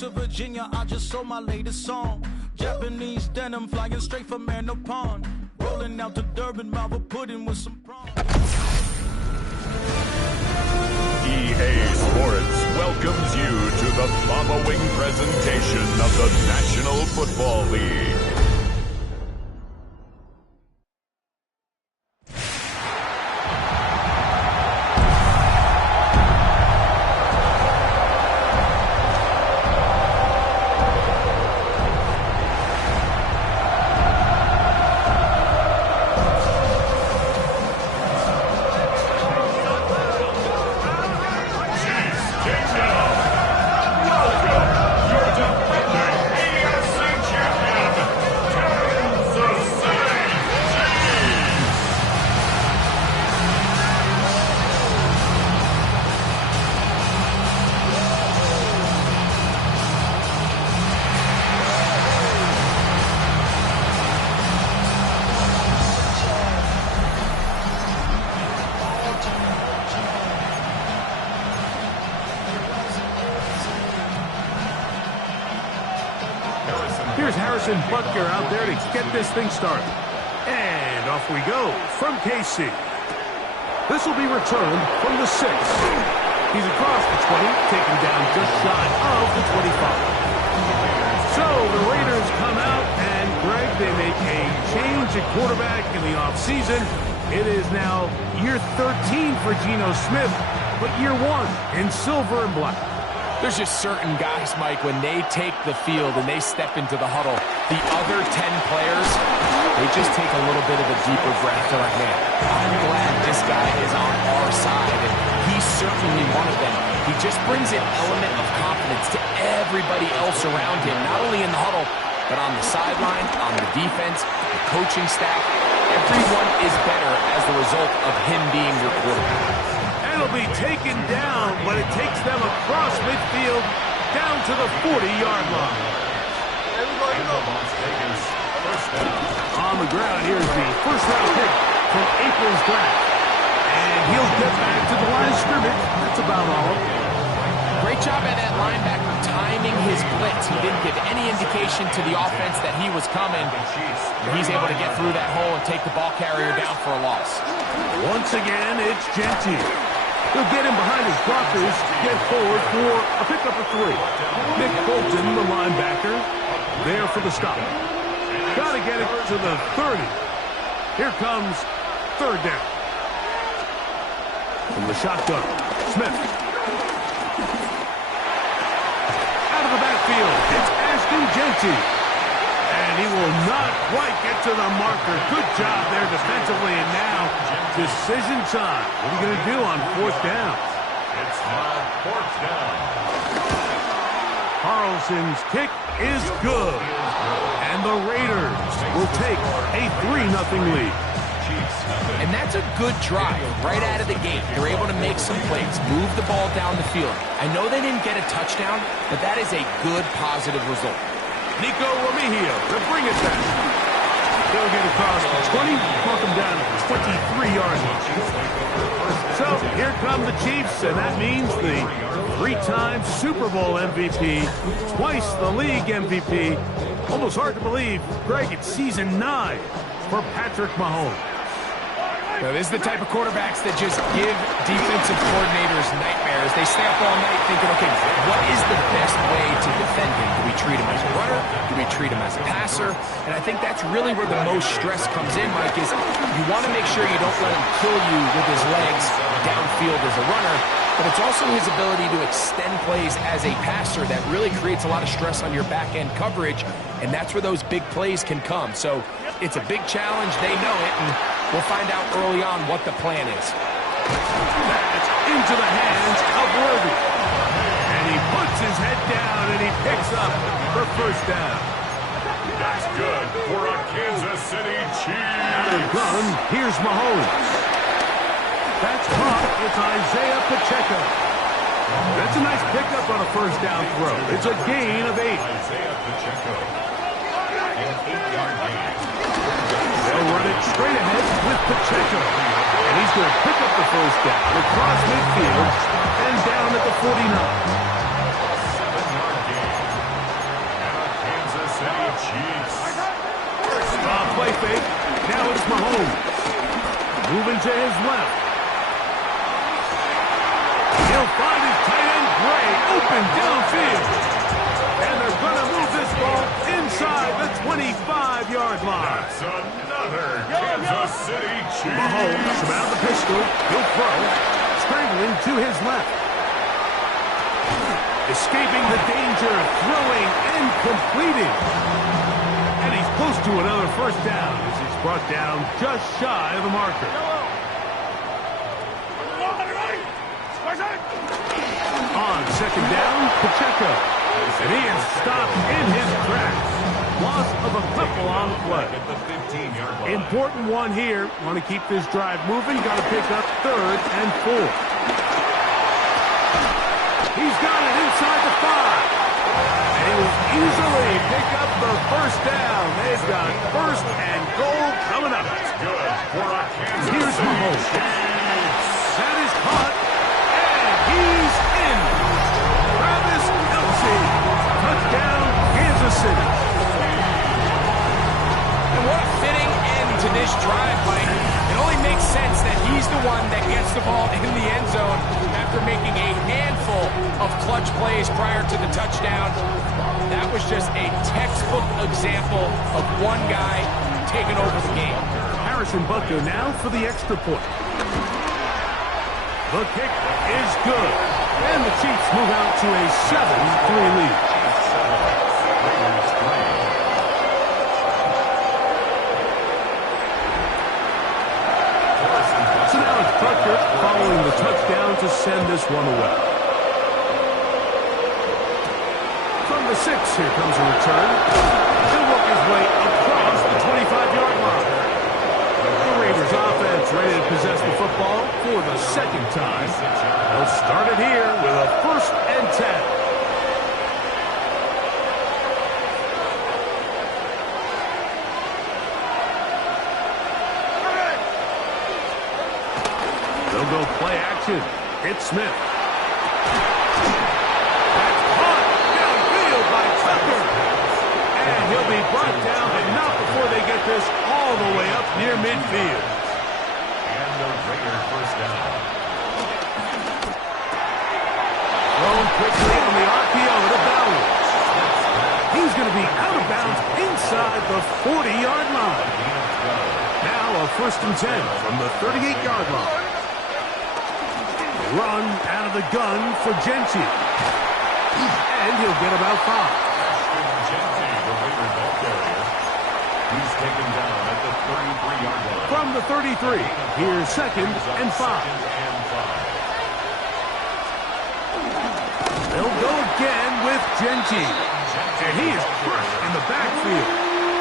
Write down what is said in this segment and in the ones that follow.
to Virginia, I just sold my latest song. Japanese denim flying straight from Manapon. Rolling out to Durban, Malva pudding with some prawns. EA Sports welcomes you to the following presentation of the National Football League. Here's Harrison Butker out there to get this thing started. And off we go from KC. This will be returned from the 6. He's across the 20, taken down just shy of the 25. So the Raiders come out, and Greg, they make a change at quarterback in the offseason. It is now year 13 for Geno Smith, but year 1 in silver and black. There's just certain guys, Mike, when they take the field and they step into the huddle, the other 10 players, they just take a little bit of a deeper breath. They're like, man, I'm glad this guy is on our side, and he's certainly one of them. He just brings an element of confidence to everybody else around him, not only in the huddle, but on the sideline, on the defense, the coaching staff. Everyone is better as the result of him being your quarterback. It'll be taken down, but it takes them across midfield down to the 40-yard line. On the ground, here's the first-round pick from April's draft. And he'll get back to the line of scrimmage. That's about all. Great job at that linebacker timing his blitz. He didn't give any indication to the offense that he was coming. He's able to get through that hole and take the ball carrier down for a loss. Once again, it's Gentile. He'll get him behind his blockers, get forward for a pickup of 3. Nick Bolton, the linebacker, there for the stop. Got to get it to the 30. Here comes third down. From the shotgun, Smith. Out of the backfield, it's Ashton Gentile. And he will not quite get to the marker. Good job there defensively, and now decision time. What are you going to do on 4th down? It's now 4th down. Carlson's kick is good. And the Raiders will take a 3-0 lead. And that's a good drive right out of the gate. They're able to make some plays, move the ball down the field. I know they didn't get a touchdown, but that is a good, positive result. Nico Remigio to bring it back. They'll get across the 20, mark them down at the 23-yard line. So here come the Chiefs, and that means the 3-time Super Bowl MVP, twice the league MVP. Almost hard to believe, Greg, it's season 9 for Patrick Mahomes. Now, this is the type of quarterbacks that just give defensive coordinators nightmares. They stay up all night thinking, okay, what is the best way to defend him? Do we treat him as a runner? Do we treat him as a passer? And I think that's really where the most stress comes in, Mike, is you want to make sure you don't let him kill you with his legs downfield as a runner, but it's also his ability to extend plays as a passer that really creates a lot of stress on your back-end coverage, and that's where those big plays can come. So it's a big challenge. They know it, and we'll find out early on what the plan is. That's into the hands of Worthy. And he puts his head down, and he picks up the first down. That's good for a Kansas City Chiefs. Gun, here's Mahomes. That's caught. It's Isaiah Pacheco. That's a nice pickup on a first down throw. It's a gain of 8. Isaiah Pacheco. An 8-yard gain. They'll run it straight ahead with Pacheco. And he's going to pick up the first down across midfield and down at the 49. 7-yard gain. to his left. He'll find his tight end, Gray, open downfield. And they're going to move this ball inside the 25-yard line. That's another Kansas City Chiefs. Mahomes from out of the pistol. He'll throw. Scrambling to his left. Escaping the danger. Throwing and completing. And he's close to another first down as he's brought down just shy of the marker. On second down, Pacheco. And he is stopped in his tracks. Loss of a couple on the play. At the 15-yard line. Important one here. Want to keep this drive moving. Got to pick up 3rd and 4. He's got it inside the 5. And he will easily pick up the first down. They've got 1st and goal coming up. That's good for our Kansas Here's City Mahomes. Chiefs. That is caught. And he's in. Travis Kelce. Touchdown, Kansas City. And what a fitting end to this drive, Mike. It only makes sense that he's the one that gets the ball in the end zone after making a handful of clutch plays prior to the touchdown. That was just a textbook example of one guy taking over the game. Harrison Butker now for the extra point. The kick is good. And the Chiefs move out to a 7-3 lead. So now it's Butker following the touchdown to send this one away. From the 6, here comes a return. He'll work his way across the 25-yard line. The Raiders offense ready to possess the football for the 2nd time. They'll start it here with a 1st and 10. They'll go play action. It's Smith. That's caught downfield by Tucker. And he'll be brought down, but not before they get this all the way up near midfield. And the Raiders first down. Thrown quickly on the RPO to Bowers. He's going to be out of bounds inside the 40-yard line. Now a 1st and 10 from the 38-yard line. Run out of the gun for Gentry. And he'll get about 5. Gentry, the Raiders ball carrier. He's taken down at the 33-yard line. From the 33, here's 2nd and 5. They'll go again with Gentry. And he is crushed in the backfield.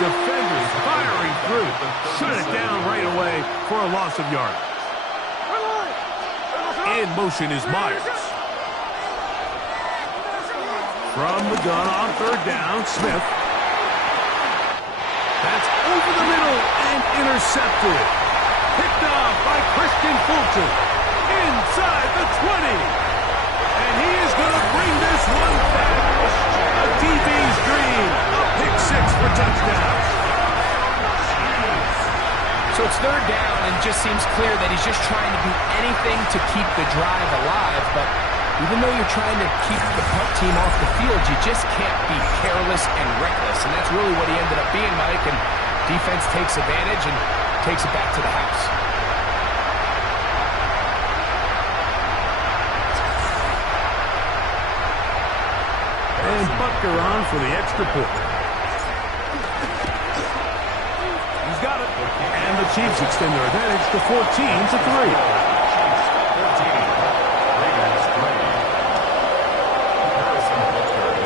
Defenders firing through. Shut it down right away for a loss of yards. In motion is Myers. From the gun on 3rd down, Smith. That's over the middle and intercepted. Picked off by Christian Fulton. Inside the 20. And he is going to bring this one back. A DB's dream. A pick 6 for touchdown. So it's 3rd down, and it just seems clear that he's just trying to do anything to keep the drive alive. But even though you're trying to keep the punt team off the field, you just can't be careless and reckless. And that's really what he ended up being, Mike. And defense takes advantage and takes it back to the house. And Butker on for the extra point. He's got it. And the Chiefs extend their advantage to 14-3.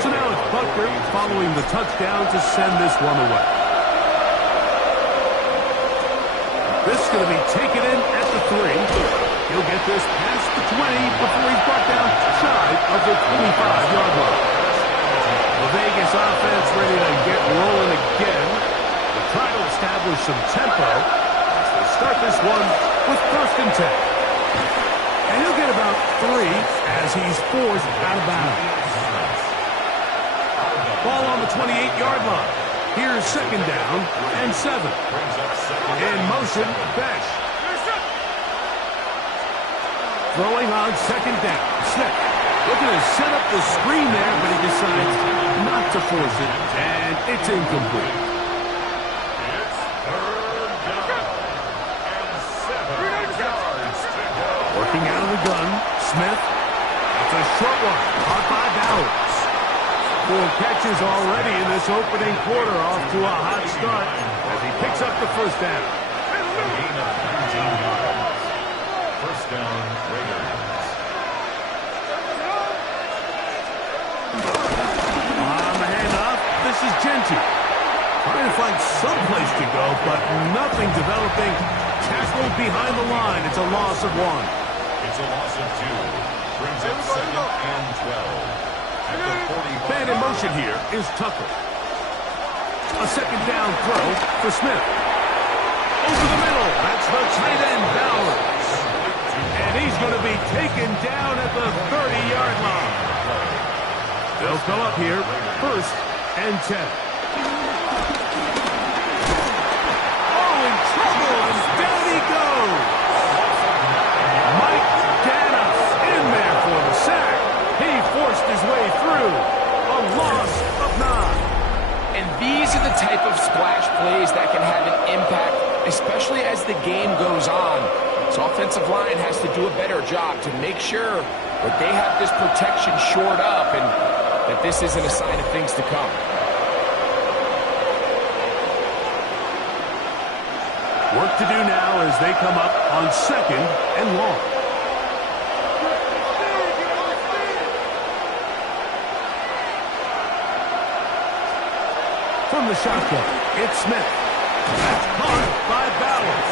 So now it's Butker following the touchdown to send this one away. This is going to be taken in at the 3. He'll get this past the 20 before he's brought down shy of the 25-yard line. The Vegas offense ready to get rolling again. They'll try to establish some tempo as they start this one with 1st and 10. And he'll get about 3 as he's forced out of bounds. Ball on the 28-yard line. Here's 2nd down and 7. In motion, Besh. Throwing on second down. Smith looking to set up the screen there, but he decides not to force it, and it's incomplete. It's third down and 7 yards to go. Working out of the gun, Smith. It's a short one, caught by Bowers. 4 catches already in this opening quarter, off to a hot start as he picks up the first down. A gain of 19 yards. First down, Raiders. On the handoff, this is Genty. Trying to find some place to go, but nothing developing. Tackled behind the line. It's a loss of 1. It's a loss of 2. Brings it 2nd and 12. At the 45. Man in motion here is Tucker. A second down throw for Smith. Over the middle. That's the tight end, Bowers. And he's going to be taken down at the 30-yard line. They'll go up here, 1st and 10. Oh, in trouble, and down he goes. Mike Danis in there for the sack. He forced his way through. A loss of 9. And these are the type of splash plays that can have an impact, especially as the game goes on. So offensive line has to do a better job to make sure that they have this protection shored up and that this isn't a sign of things to come. Work to do now as they come up on 2nd and long. From the shotgun, it's Smith. That's caught by Bowers.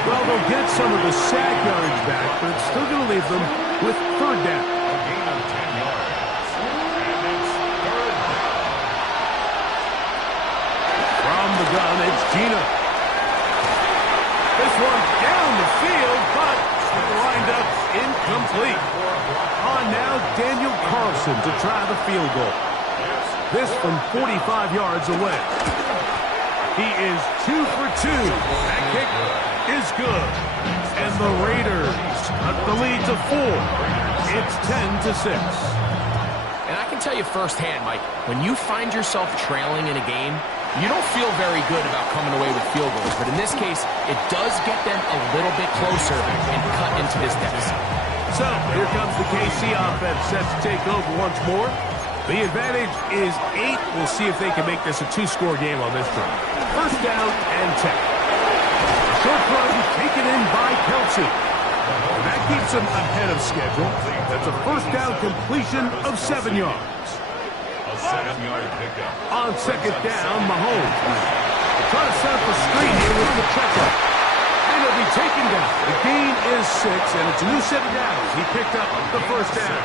Well, they'll get some of the sack yardage back, but it's still going to leave them with 3rd down. A gain of 10 yards. And it's 3rd down. From the gun, it's Gino. This one down the field, but lined up incomplete. On now, Daniel Carlson to try the field goal. This from 45 yards away. He is 2 for 2. That kick is good. And the Raiders cut the lead to 4. It's 10-6. And I can tell you firsthand, Mike, when you find yourself trailing in a game, you don't feel very good about coming away with field goals. But in this case, it does get them a little bit closer and cut into this deficit. So, here comes the KC offense set to take over once more. The advantage is 8. We'll see if they can make this a 2-score game on this drive. First down and 10. A short run taken in by Kelsey. And that keeps him ahead of schedule. That's a first down completion of 7 yards. A 7-yard pickup. On second down, Mahomes. Trying to set up a screen here with the checkup. And he'll be taken down. The gain is 6, and it's a new set of downs. He picked up the first down.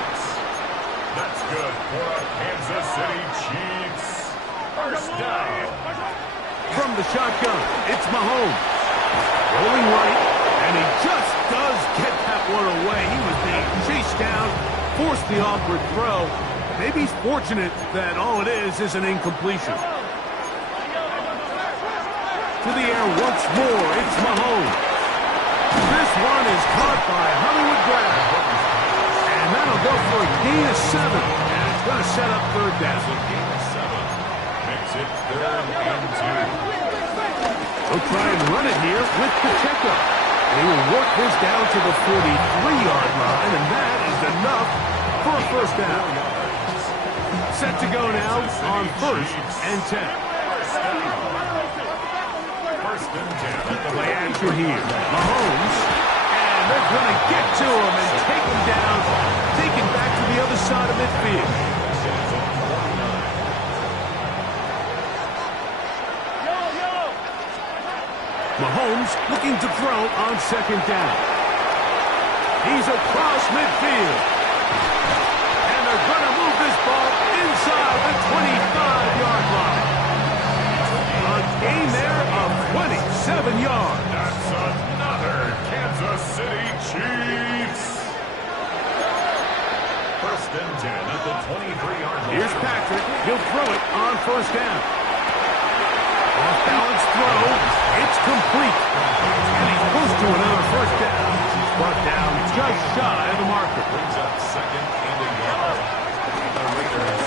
That's good for our Kansas City Chiefs. First down. From the shotgun, it's Mahomes. Rolling right, and he just does get that one away. He was being chased down, forced the awkward throw. Maybe he's fortunate that all it is an incompletion. To the air once more, it's Mahomes. This one is caught by Hollywood Brown. And that'll go for a gain of 7. And it's going to set up third down. A gain of 7. Makes it 3rd and 2. They'll try and run it here with the checkup. And he will work this down to the 43-yard line, and that is enough for a first down. Set to go now on 1st and 10. First and 10. Play action here. Mahomes. And they're going to get to him and take him down. Take him back to the other side of midfield. Mahomes looking to throw on second down. He's across midfield. And they're going to move this ball inside the 25-yard line. A gain there of 27 yards. That's another Kansas City Chiefs. First and 10 at the 23-yard line. Here's Patrick. He'll throw it on first down. Off-balance throw. It's complete. And he's close to another first down. brought down just shy of the marker. Brings up second and a yard.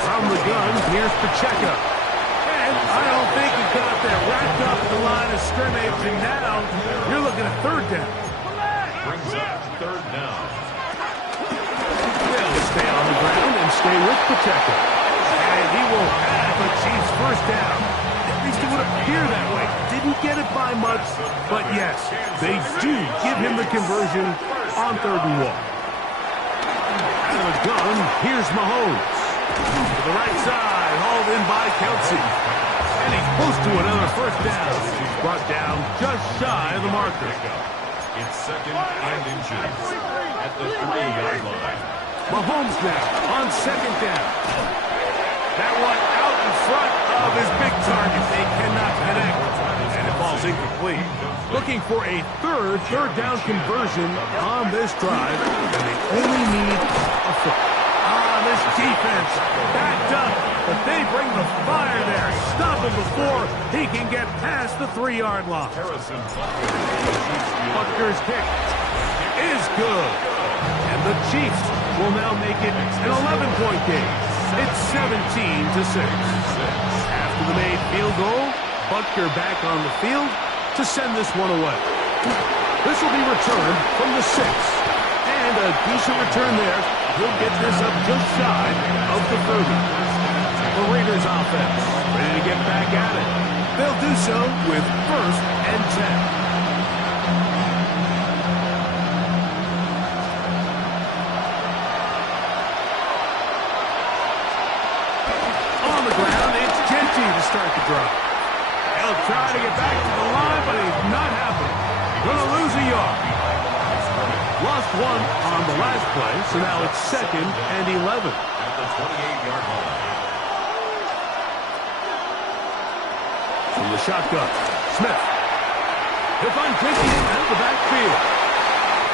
From the gun, here's Pacheco. And I don't think he got there. Wrapped up the line of scrimmage, and now you're looking at third down. Brings up third down. They'll stay on the ground and stay with Pacheco. And he will have a Chiefs first down. At least it would appear that way. Didn't get it by much, but yes, they do give him the conversion on third and one. Out of the gun, here's Mahomes. To the right side, hauled in by Kelsey. And he's close to another first down. He's brought down just shy of the marker. It's second and inches at the 3-yard line. Mahomes now on second down. That one out in front of his big target. They cannot connect. And it falls incomplete. Looking for a third down conversion on this drive. And they only need a foot. This defense backed up, but they bring the fire there. Stop him before he can get past the 3-yard line. Butker's kick is good. And the Chiefs will now make it an 11-point game. It's 17-6. After the made field goal, Butker back on the field to send this one away. This will be returned from the 6. And a decent return there. He'll get this up just shy of the 30. The Raiders offense ready to get back at it. They'll do so with first and 10. On the ground, it's Genty to start the drive. He'll try to get back to the line, but he's not happening. Gonna lose a yard. Lost one on the last play, so now it's second and 11. At the 28-yard line. From the shotgun, Smith. He'll find Genty out of the backfield.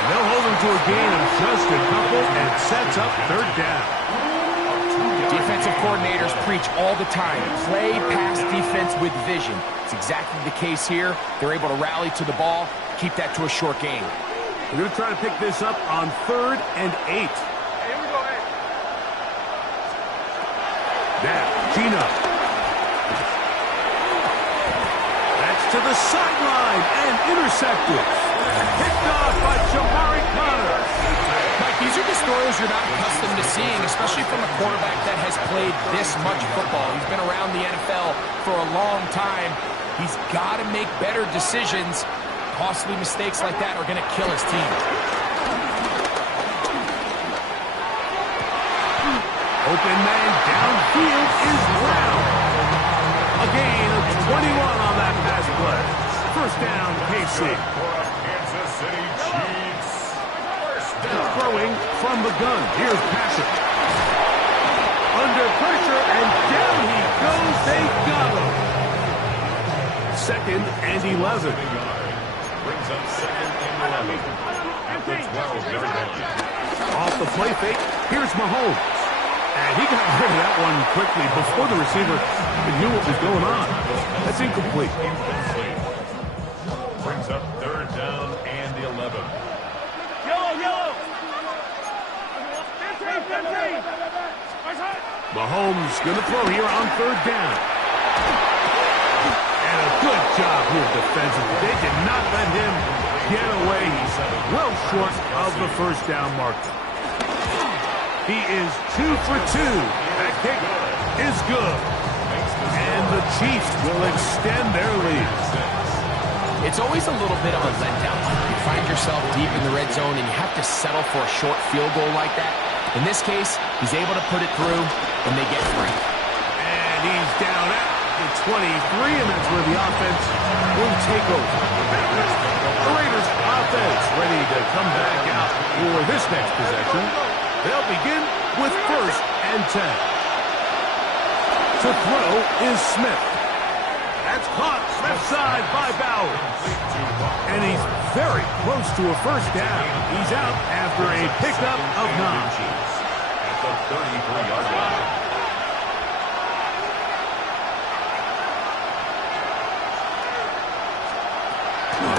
And they'll hold him to a gain of just a couple and sets up third down. Defensive coordinators preach all the time. Play pass defense with vision. It's exactly the case here. They're able to rally to the ball, keep that to a short game. We're going to try to pick this up on third and 8. Now, Gino. That's to the sideline and intercepted. Picked off by Jamari Connor. Mike, these are just throws you're not accustomed to seeing, especially from a quarterback that has played this much football. He's been around the NFL for a long time. He's got to make better decisions. Costly mistakes like that are going to kill his team. Open man downfield is Brown. A gain of 21 on that pass play. First down, KC. Kansas City Chiefs. First down. Throwing from the gun. Here's Patrick. Under pressure, and down he goes. They got him. Second and 11. Brings up second and 11 at the 12-yard line. Off the play fake, here's Mahomes. And he got rid of that one quickly before the receiver knew what was going on. That's incomplete. Brings up third down and 11. Mahomes going to throw here on third down. And a good job here defensively. They did not let him get away. He's well short of the first down marker. He is 2 for 2. That kick is good. And the Chiefs will extend their lead. It's always a little bit of a letdown. You find yourself deep in the red zone and you have to settle for a short field goal like that. In this case, he's able to put it through and they get free. And he's down at the 23, and that's where the offense will take over. The Raiders offense ready to come back out for this next possession. They'll begin with first and 10. To throw is Smith. That's caught left side by Bowers. And he's very close to a first down. He's out after a pickup of 9. At the 33-yard line.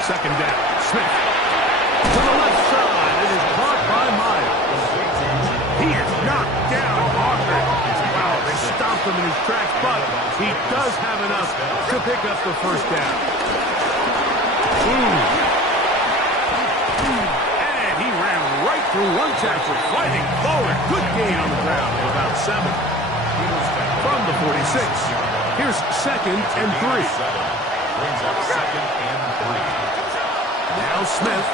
Second down. Smith to the left side, knocked down hard. Wow, they stopped him in his tracks, but he does have enough to pick up the first down. And he ran right through one tackle, fighting forward. Good gain on the ground for about 7. From the 46, here's 2nd and 3. Brings up 2nd and 3. Now Smith.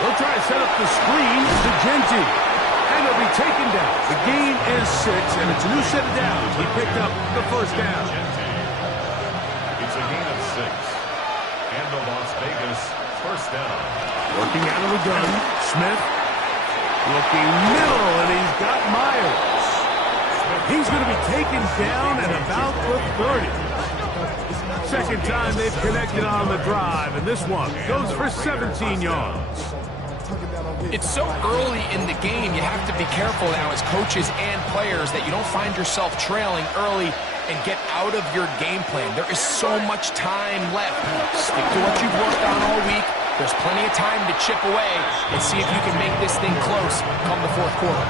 They'll try to set up the screen to Genty. And they'll be taken down. The gain is 6, and it's a new set of downs. He picked up the first down. It's a gain of 6. And the Las Vegas first down. Working out of the gun. Smith. Looking middle, and he's got Myers. He's going to be taken down at about the 30. Second time they've connected on the drive, and this one goes for 17 yards. It's so early in the game, you have to be careful now as coaches and players that you don't find yourself trailing early and get out of your game plan. There is so much time left. Stick to what you've worked on all week. There's plenty of time to chip away and see if you can make this thing close come the fourth quarter.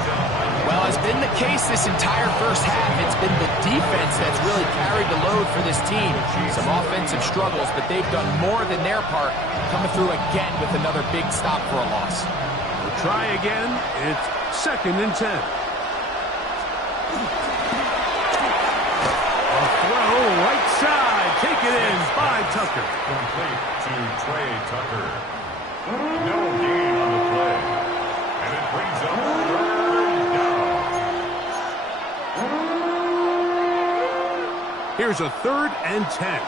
Well, as been the case this entire first half, it's been the defense that's really carried the load for this team. Some offensive struggles, but they've done more than their part, coming through again with another big stop for a loss. We'll try again. It's 2nd and 10. A throw right side. Taken in by Tucker. Complete to Trey Tucker. No gain on the play. And it brings up 3rd down. Here's a 3rd and 10.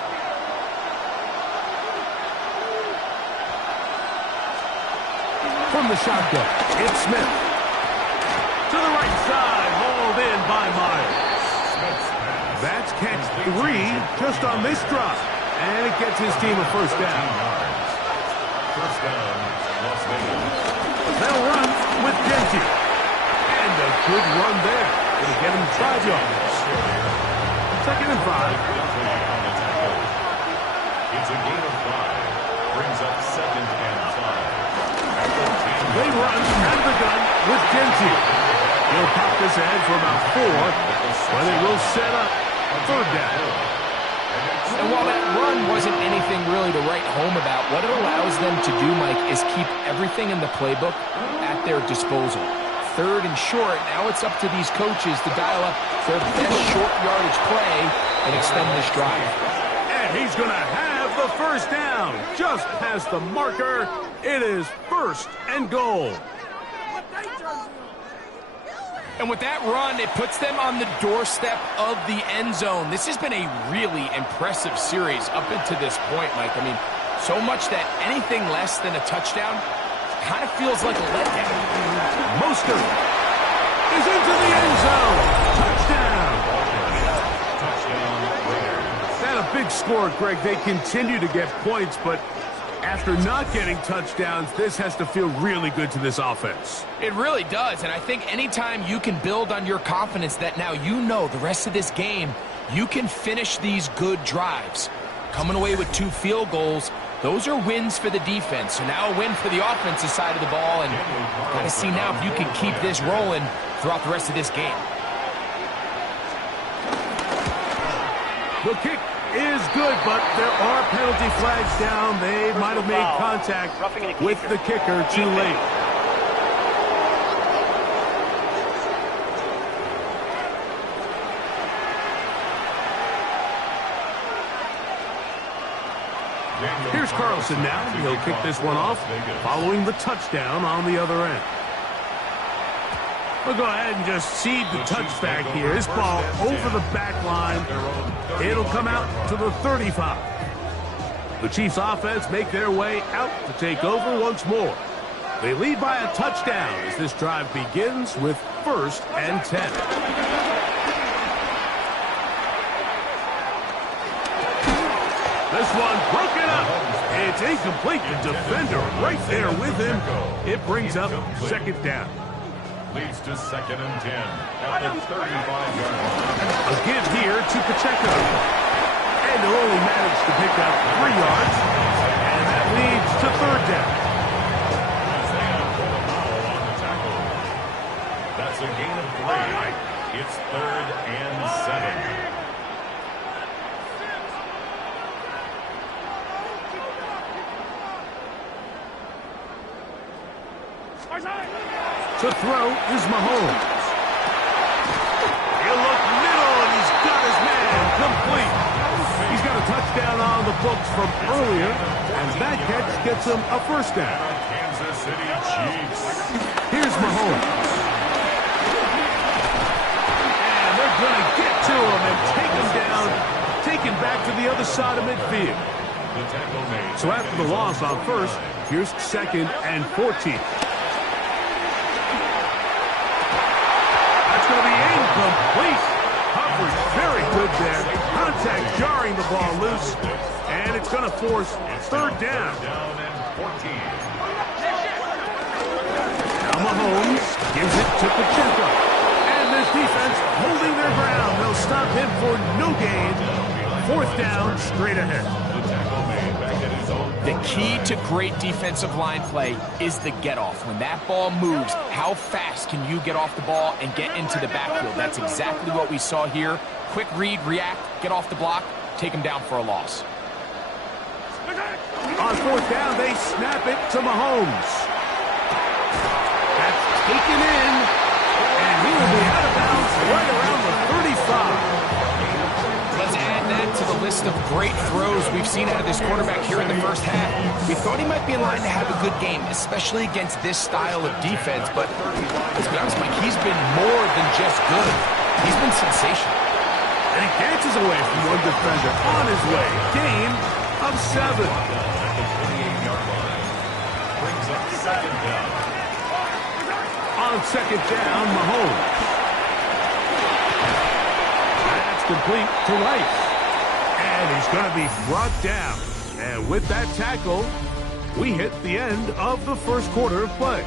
From the shotgun, it's Smith. To the right side, hauled in by Myers. That's catch 3 just on this drive. And it gets his team a first down. First down, Las Vegas. They'll run with Genty. And a good run there. It'll get him 5 yards. 2nd and 5. It's a gain of 5. Brings up 2nd and 5. They run out of the gun with Genty. He'll pop this ahead for about 4, but it will set up a 3rd down. And while that run wasn't anything really to write home about, what it allows them to do, Mike, is keep everything in the playbook at their disposal. 3rd and short, now it's up to these coaches to dial up their best short yardage play and extend this drive. And he's going to have the first down. Just past the marker. It is 1st and goal. And with that run, it puts them on the doorstep of the end zone. This has been a really impressive series up until this point, Mike. I mean, so much that anything less than a touchdown kind of feels like a letdown. Mostert is into the end zone. Touchdown. That a big score, Greg. They continue to get points, but after not getting touchdowns, this has to feel really good to this offense. It really does, and I think anytime you can build on your confidence that now you know the rest of this game, you can finish these good drives. Coming away with 2 field goals, those are wins for the defense. So now a win for the offensive side of the ball, and got to see now if you can keep this rolling throughout the rest of this game. The kick is good, but there are penalty flags down. They might have made contact with the kicker too late. Here's Carlson now. He'll kick this one off following the touchdown on the other end. We'll go ahead and just cede the touchback here. This ball over the back line. It'll come out to the 35. The Chiefs offense make their way out to take over once more. They lead by a touchdown as this drive begins with 1st and 10. This one broken up. It's incomplete. The defender right there with him. It brings up 2nd down. Leads to 2nd and 10 at the 35-yard line. A give here to Pacheco. And he'll only manage to pick up 3 yards. And that leads to 3rd down. Isaiah Colomado on the tackle. That's a gain of 3. It's 3rd and 7. To throw is Mahomes. He'll look middle, and he's got his man complete. He's got a touchdown on the books from earlier, and that catch gets him a first down. Kansas City Chiefs. Here's Mahomes. And they're going to get to him and take him down, take him back to the other side of midfield. So after the loss on first, here's 2nd and 14. That's going to be incomplete. Coverage very good there. Contact jarring the ball loose, and it's going to force 3rd down. Now Mahomes gives it to Pacheco. And this defense holding their ground. They'll stop him for no gain. 4th down, straight ahead. The key to great defensive line play is the get-off. When that ball moves, how fast can you get off the ball and get into the backfield? That's exactly what we saw here. Quick read, react, get off the block, take him down for a loss. On 4th down, they snap it to Mahomes. That's taken in, and he will be out of bounds right around the 35. Let's add that to the list of great throws we've seen out of this quarterback here in the first half. We thought he might be in line to have a good game, especially against this style of defense, but let's be honest, Mike, he's been more than just good. He's been sensational. And he dances away from one defender on his way. Gain of 7. Brings up 2nd down. On 2nd down, Mahomes. Complete to Rice. And he's going to be brought down. And with that tackle, we hit the end of the first quarter of play.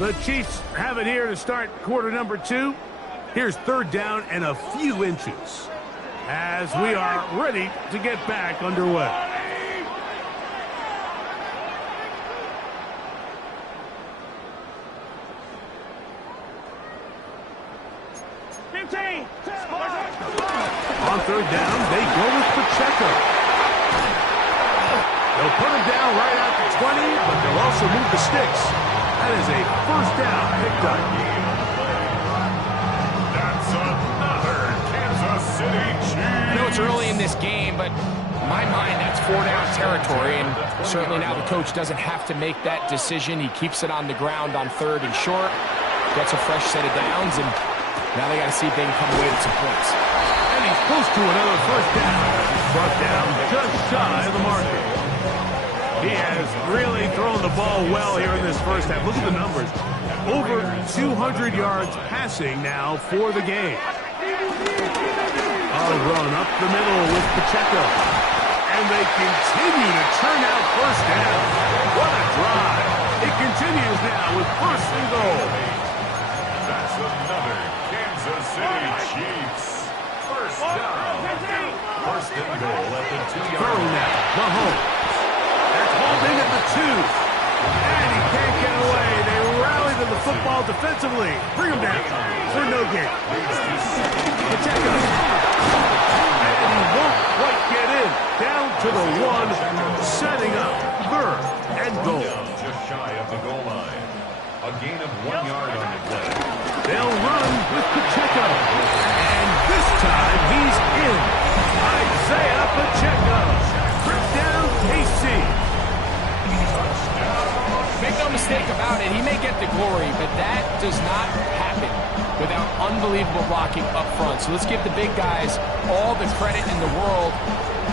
The Chiefs have it here to start quarter number 2. Here's 3rd down and a few inches as we are ready to get back underway. On 3rd down, they go with Pacheco. They'll put him down right at the 20, but they'll also move the sticks. That is a first down picked up. I know it's early in this game, but in my mind, that's 4-down territory, and certainly now the coach doesn't have to make that decision. He keeps it on the ground on 3rd and short, gets a fresh set of downs, and now they got to see if they can come away with some points. And he's close to another first down. Brought down just shy of the marker. He has really thrown the ball well here in this first half. Look at the numbers. Over 200 yards passing now for the game. A run up the middle with Pacheco. And they continue to turn out first down. What a drive. It continues now with 1st and goal. That's another Kansas City Chiefs. First down. 1st and goal at the 2-yard Throw line. now. Mahomes. That's holding at the 2. And he can't get away. They rally to the football defensively. Bring him down for no gain. Pacheco. And he won't quite get in. Down to the 1, setting up 3rd and goal. Just shy of the goal line. A gain of 1 yard on the play. They'll run with Pacheco. And this time he's in. Isaiah Pacheco. Trip down KC. Make no mistake about it, he may get the glory, but that does not happen without unbelievable blocking up front. So let's give the big guys all the credit in the world.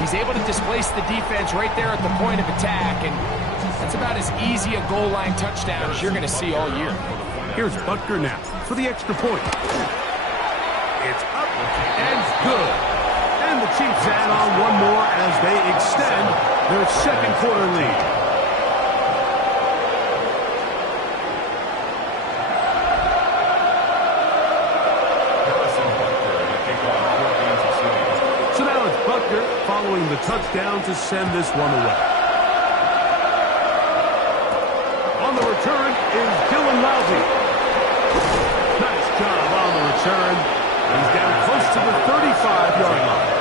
He's able to displace the defense right there at the point of attack, and that's about as easy a goal line touchdown as you're going to see all year. Here's Butker now for the extra point. It's up and good. And the Chiefs add on one more as they extend their 2nd quarter lead. following the touchdown to send this one away. On the return is Dylan Lousy. Nice job on the return. He's down close to the 35-yard line.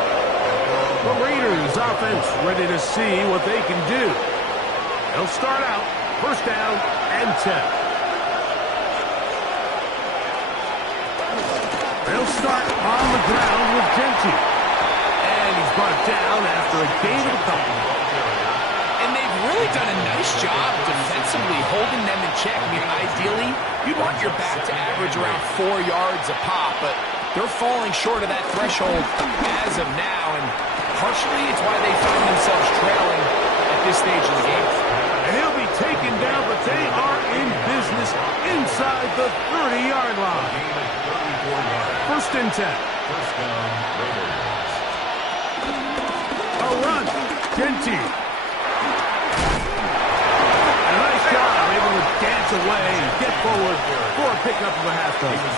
The Raiders offense ready to see what they can do. They'll start out first down and 10. They'll start on the ground with Genty. And he's brought down after a gain of a couple. And they've really done a nice job defensively holding them in check. I mean, ideally, you'd want your back to average around 4 yards a pop, but they're falling short of that threshold as of now, and partially it's why they find themselves trailing at this stage of the game. And he'll be taken down, but they are in business inside the 30-yard line. First and 10. First down, Raiders. A run. Genty. A nice job, able to dance away and get forward for a pickup of a half dozen.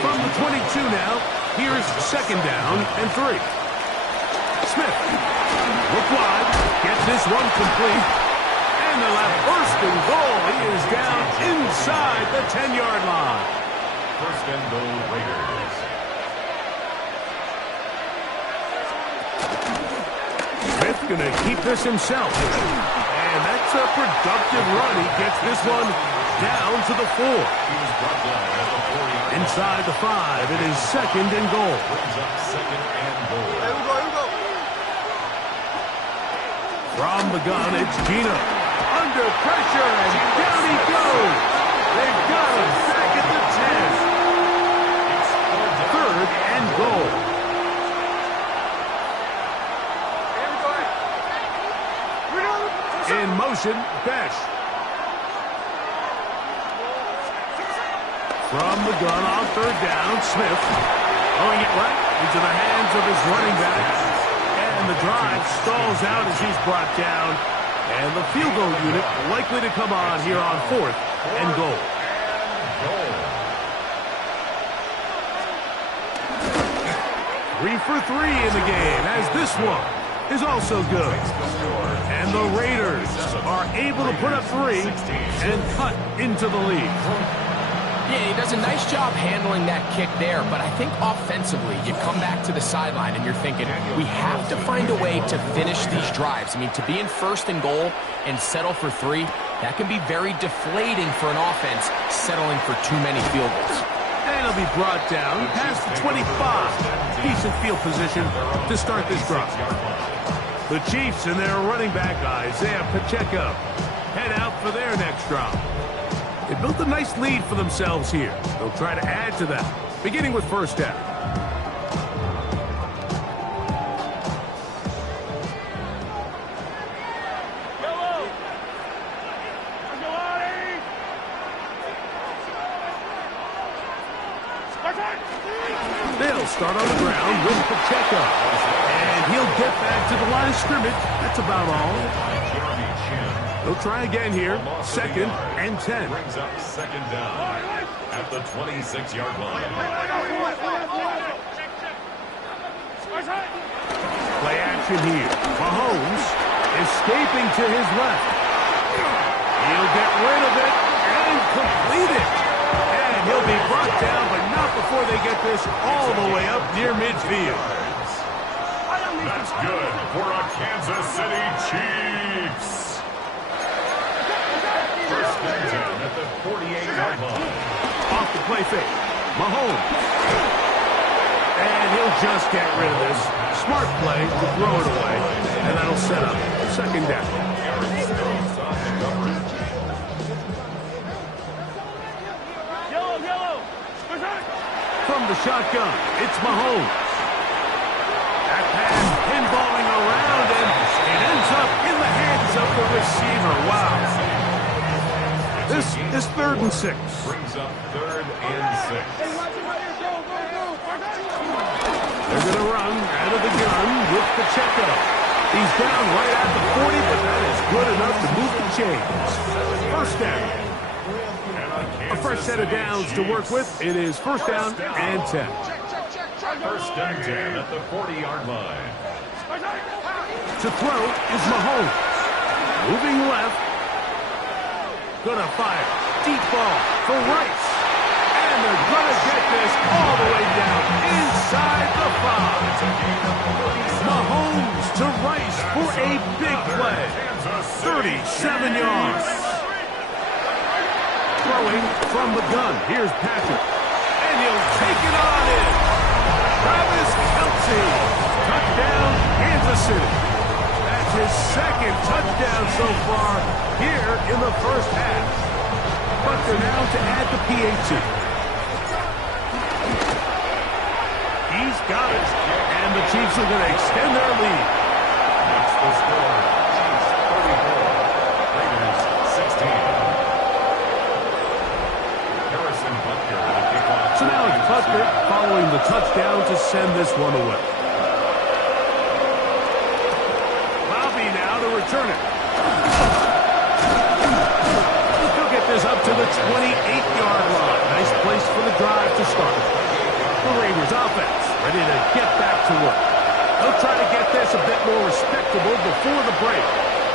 From the 22 now, here's second down and 3. Smith. Look wide. Gets this one complete. And they'll have first and goal. He is down inside the 10-yard line. First and goal, Raiders. Smith going to keep this himself. And that's a productive run. He gets this one down to the 4. Inside the 5, it is second and goal. Brings up second and goal. Here we go. From the gun, it's Gino. Under pressure, and down he goes. They've got him back at the 10. Third and goal. In motion, Besh. From the gun on third down, Smith. Throwing it right into the hands of his running back. And the drive stalls out as he's brought down. And the field goal unit likely to come on here on fourth and goal. 3 for 3 in the game, as this one is also good. And the Raiders are able to put up 3 and cut into the lead. Yeah, he does a nice job handling that kick there, but I think offensively, you come back to the sideline and you're thinking, we have to find a way to finish these drives. I mean, to be in first and goal and settle for 3, that can be very deflating for an offense settling for too many field goals. And he'll be brought down past the 25. Decent field position to start this drive. The Chiefs and their running back, Isaiah Pacheco, head out for their next drive. They built a nice lead for themselves here. They'll try to add to that, beginning with first down. They'll start on the ground with Pacheco. And he'll get back to the line of scrimmage. That's about all. They'll try again here. Second and 10. Brings up second down at the 26-yard line. Play action here. Mahomes escaping to his left. He'll get rid of it and complete it. And he'll be brought down, but not before they get this all the way up near midfield. That's good for a Kansas City Chiefs. First and 10 at the 48-yard line. Off the play fake. Mahomes. And he'll just get rid of this. Smart play to throw it away. And that'll set up second down. From the shotgun, it's Mahomes. That pass pinballing around, and it ends up in the hands of the receiver. Wow. This is 3rd and 6. Brings up 3rd and 6. They're going to run out of the gun with Pacheco. He's down right at the 40, but that is good enough to move the chains. First down. A fresh set of downs to work with. It is first down and 10. First and 10 at the 40-yard line. To throw is Mahomes. Moving left. Gonna fire. Deep ball for Rice. And they're gonna get this all the way down inside the 5. Mahomes to Rice for a big play. 37 yards. Throwing from the gun. Here's Patrick. And he'll take it on in. Travis Kelce. Touchdown, Kansas City. That's his second touchdown so far here in the first half. But they're now to add the PAT. He's got it. And the Chiefs are going to extend their lead. That's the score. Chiefs 34, Raiders 16. Harrison Butker will kick off. So now it's Butker following the touchdown to send this one away. Bobby now to return it. He'll get this up to the 28-yard line. Nice place for the drive to start. The Raiders offense ready to get back to work. They'll try to get this a bit more respectable before the break.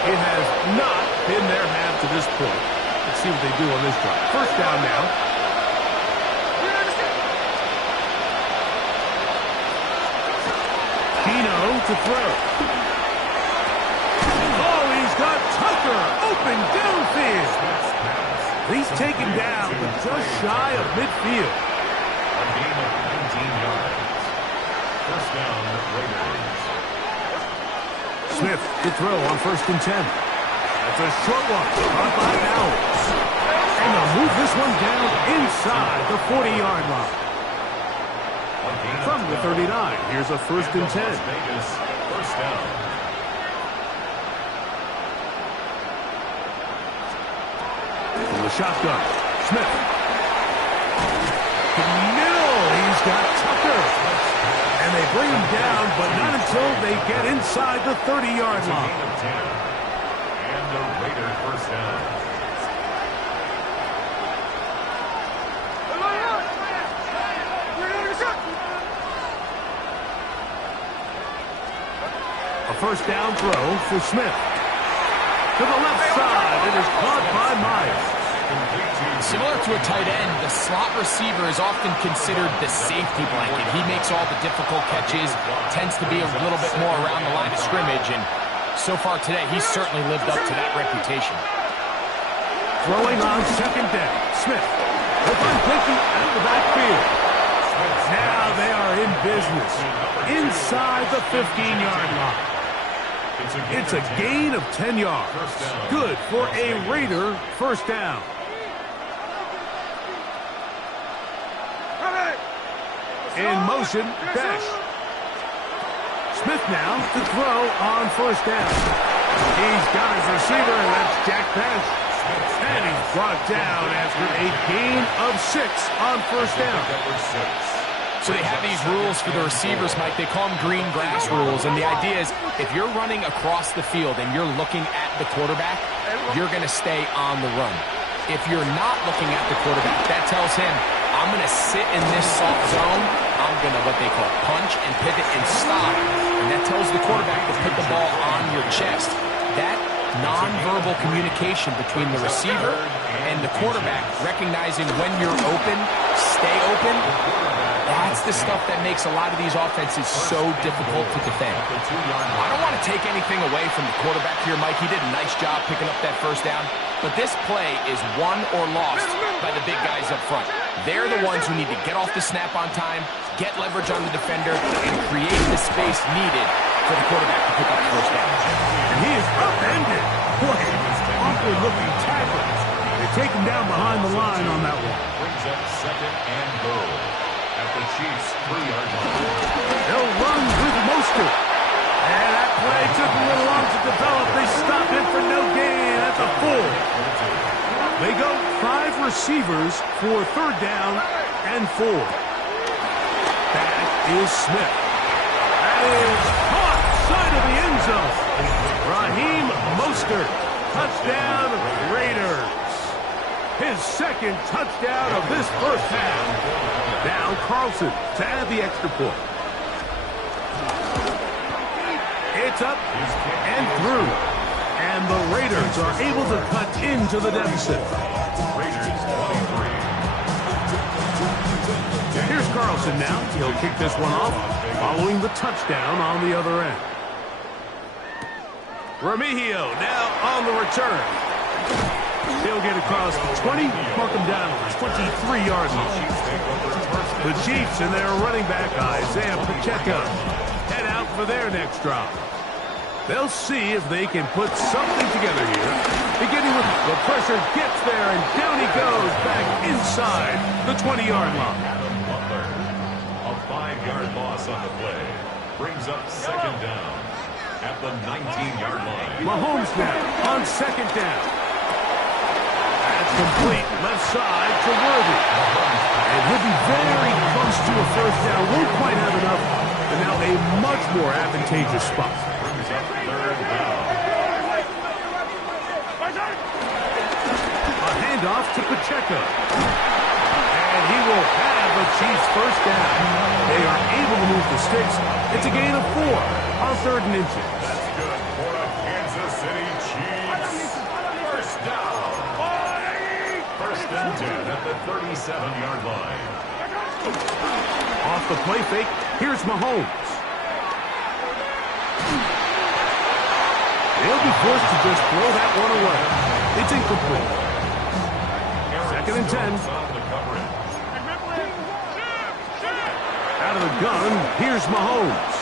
It has not been their half to this point. Let's see what they do on this drive. First down now. Keno to throw. Oh, he's got Tucker open downfield. He's taken down, but just shy of midfield. A gain of 19 yards. First down, Raiders. Smith to throw on 1st and 10. That's a short one. Caught by Bowers. And they'll move this one down inside the 40-yard line. From the 39, here's a 1st and 10. Vegas, first down. From the shotgun, Smith. To the middle, he's got Tucker. And they bring him down, but not until they get inside the 30-yard line. And the Raider first down. A first down throw for Smith. To the left side, it is caught by Myers. Similar to a tight end, the slot receiver is often considered the safety blanket. He makes all the difficult catches, tends to be a little bit more around the line of scrimmage, and so far today, he's certainly lived up to that reputation. Throwing on 2nd down, Smith. They'll find Pinky at the backfield. Now they are in business inside the 15-yard line. It's a gain of 10 yards. Good for a Raider first down. In motion, Dash. Smith now to throw on 1st down. He's got his receiver, and that's Jack Dash. And he's brought down after a gain of 6 on 1st down. So they have these rules for the receivers, Mike. They call them green grass rules. And the idea is if you're running across the field and you're looking at the quarterback, you're going to stay on the run. If you're not looking at the quarterback, that tells him, I'm going to sit in this soft zone. I'm going to what they call punch and pivot and stop. And that tells the quarterback to put the ball on your chest. That nonverbal communication between the receiver and the quarterback, recognizing when you're open, stay open, that's the stuff that makes a lot of these offenses so difficult to defend. I don't want to take anything away from the quarterback here, Mike. He did a nice job picking up that first down. But this play is won or lost by the big guys up front. They're the ones who need to get off the snap on time, get leverage on the defender, and create the space needed for the quarterback to pick up the first down. And he is upended. Boy, awkward-looking tackle. They take him down behind the line on that one. Brings up 2nd and goal at the Chiefs' 3-yard line. They'll run with Mostert. And that play took a little long to develop. They stopped it for no gain at the 4. They go 5 receivers for 3rd down and 4. That is Smith. That is caught side of the end zone. Raheem Mostert. Touchdown Raiders. His 2nd touchdown of this first half. Now Carlson to add the extra point. Gets up and through. And the Raiders are able to cut into the deficit. Raiders 23. Here's Carlson now. He'll kick this one off, following the touchdown on the other end. Remigio now on the return. He'll get across the 20, mark him down on the 23-yard line. The Chiefs and their running back, Isaiah Pacheco, head out for their next drive. They'll see if they can put something together here. Beginning with the pressure gets there, and down he goes back inside the 20-yard line. A 5-yard loss on the play brings up second down at the 19-yard line. Mahomes now on second down. That's complete left side to Worthy. And he'll be very close to a first down. Won't quite have enough, but now a much more advantageous spot. Brings up third down. A handoff to Pacheco. And he will have a Chiefs first down. They are able to move the sticks. It's a gain of 4 on 3rd and inches. That's good for the Kansas City Chiefs. First down. First and 10 at the 37-yard line. Off the play fake, here's Mahomes. They'll be forced to just throw that one away. It's incomplete. Second and 10. Out of the gun, here's Mahomes.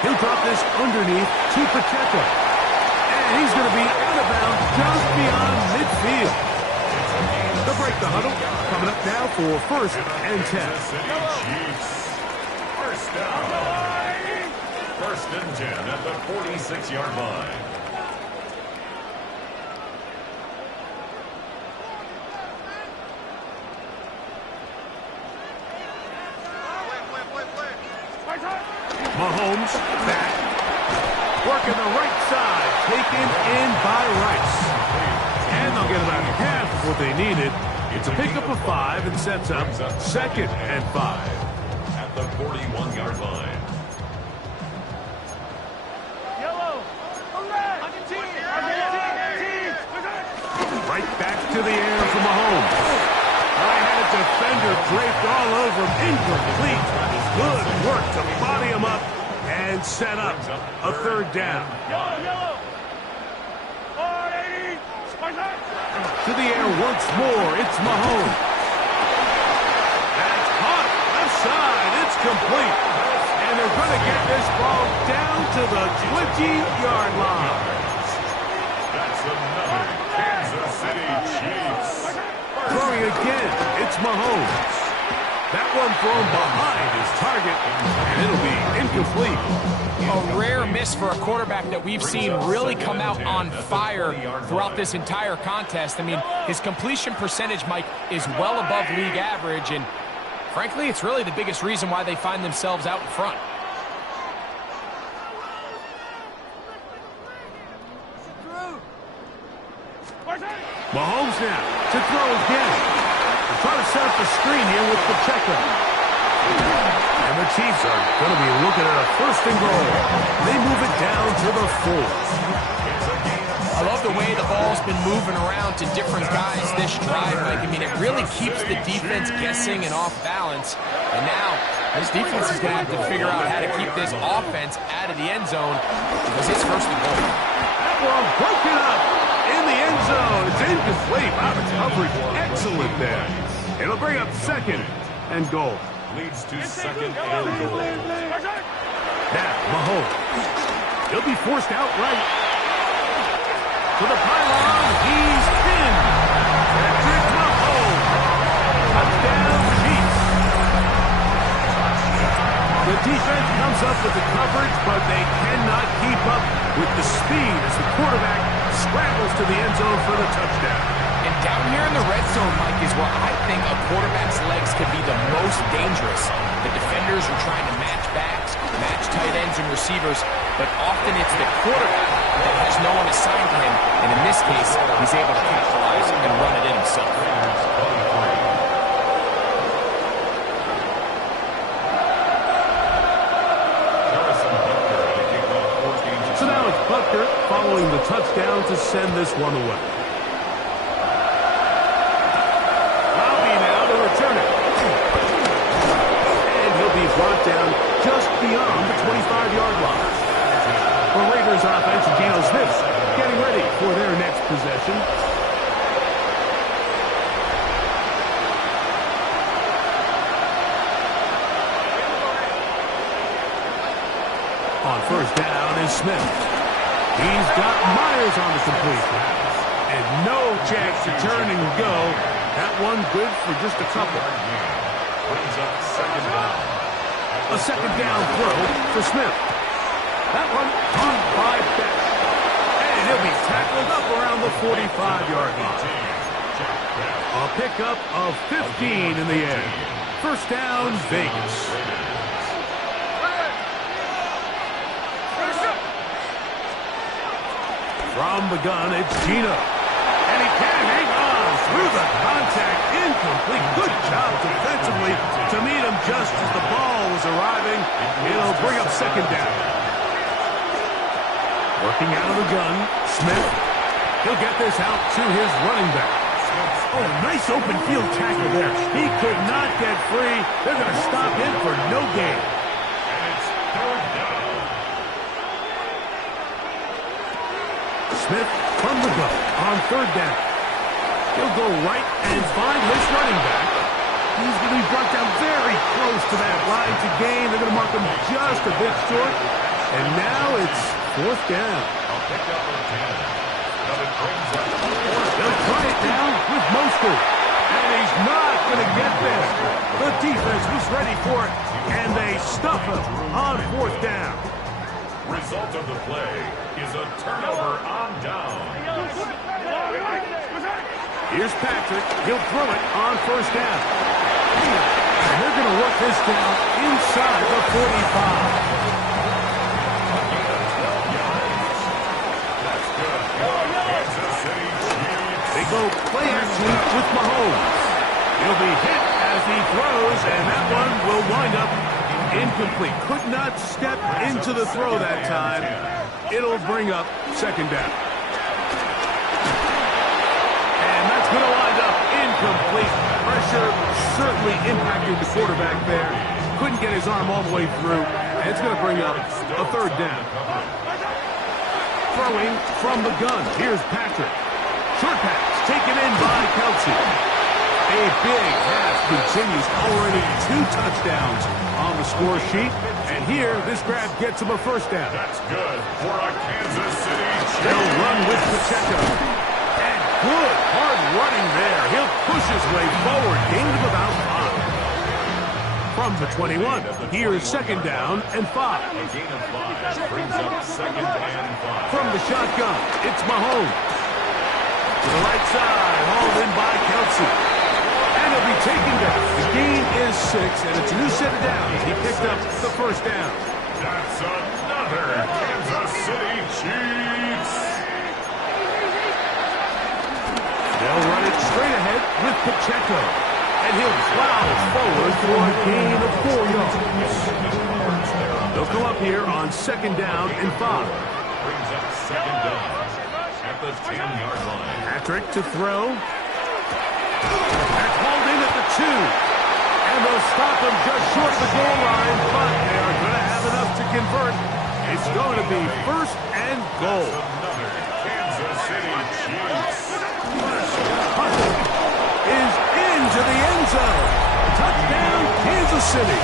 He'll drop this underneath to Pacheco. And he's going to be out of bounds just beyond midfield. They'll break the huddle. Coming up now for first and 10. First down. First and 10 at the 46-yard line. Mahomes back. Working the right side. Taken in by Rice. And they'll get about half of what they needed. It's a pickup of 5 and sets up second and 5. At the 41-yard line. Right back to the air for Mahomes. I had a defender draped all over him. Incomplete. Good work to body him up and set up a third down. To the air once more. It's Mahomes. That's caught. Left side. It's complete. And they're going to get this ball down to the 20-yard line. That's another Kansas City Chiefs. Throwing again. It's Mahomes. That one thrown behind his target, and it'll be incomplete. A rare miss for a quarterback that we've seen really come out on fire throughout this entire contest. I mean, his completion percentage, Mike, is well above league average, and frankly, it's really the biggest reason why they find themselves out in front. Mahomes now to throw again. They're trying to set up the screen here with Pacheco. And the Chiefs are going to be looking at a first and goal. They move it down to the 4. I love the way the ball's been moving around to different guys this drive, Mike. I mean, it really keeps the defense guessing and off balance. And now, this defense is going to have to figure out how to keep this offense out of the end zone because it's first and goal. That one broken up in the end zone. It's incomplete. Wow, the coverage excellent there. It'll bring up second and goal. Leads to second and goal. Now, Mahomes. He'll be forced outright. To the pylon. He's pinned. Patrick Mahomes. Touchdown, Chiefs. The defense comes up with the coverage, but they cannot keep up with the speed as the quarterback scrambles to the end zone for the touchdown. And down here in the red zone, Mike, is where I think a quarterback's legs could be the most dangerous. The defenders are trying to match backs, match tight ends and receivers, but often it's the quarterback that has no one assigned to him, and in this case, he's able to capitalize and run it in himself. Harrison Butker touchdown to send this one away. Lobby now to return it. And he'll be brought down just beyond the 25-yard line. The Raiders offense handles this, getting ready for their next possession. On first down is Smith. He's got Myers on the completion. And no chance to turn and go. That one good for just a couple. A second down throw for Smith. That one caught by Beck. And he'll be tackled up around the 45-yard line. A pickup of 15 in the air. First down, Vegas. From the gun, it's Gino. And he can hang on through the contact. Incomplete. Good job defensively to meet him just as the ball was arriving. It'll bring up second down. Working out of the gun, Smith. He'll get this out to his running back. Oh, nice open field tackle there. He could not get free. They're going to stop him for no gain. Smith from the gun on third down. He'll go right and find his running back. He's going to be brought down very close to that line to gain. They're going to mark him just a bit short. And now it's fourth down. They'll try it now with Mostert. And he's not going to get there. The defense was ready for it. And they stuff him on fourth down. Result of the play is a turnover on down. Here's Patrick. He'll throw it on first down. And they're going to work this down inside the 45. They go play action with Mahomes. He'll be hit as he throws, and that one will wind up incomplete. Could not step into the throw that time. It'll bring up second down. And that's going to wind up incomplete. Pressure certainly impacted the quarterback there. Couldn't get his arm all the way through. And it's going to bring up a third down. Throwing from the gun. Here's Patrick. Short pass taken in by Kelsey. A big half continues. Already 2 touchdowns on the score sheet. And here, this grab gets him a first down. That's good for a Kansas City Chiefs. They'll run with Pacheco. And good hard running there. He'll push his way forward. Gain of about 5. From the 21, here's second down and 5. A gain of 5 brings up second and 5. From the shotgun, it's Mahomes. To the right side, hauled in by Kelsey. And he'll be taken down. The gain is 6, and it's a new set of downs. He picked up the first down. That's another Kansas City Chiefs. They'll run it straight ahead with Pacheco. And he'll plow forward for a gain of 4 yards. They'll come up here on second down and 5. Brings up second down at the 10-yard line. Patrick to throw. That's hauled in at the 2. And they'll stop him just short of the goal line, but they are going to have enough to convert. It's going to be first and goal. Another Kansas City Chiefs. Hunter is into the end zone. Touchdown, Kansas City.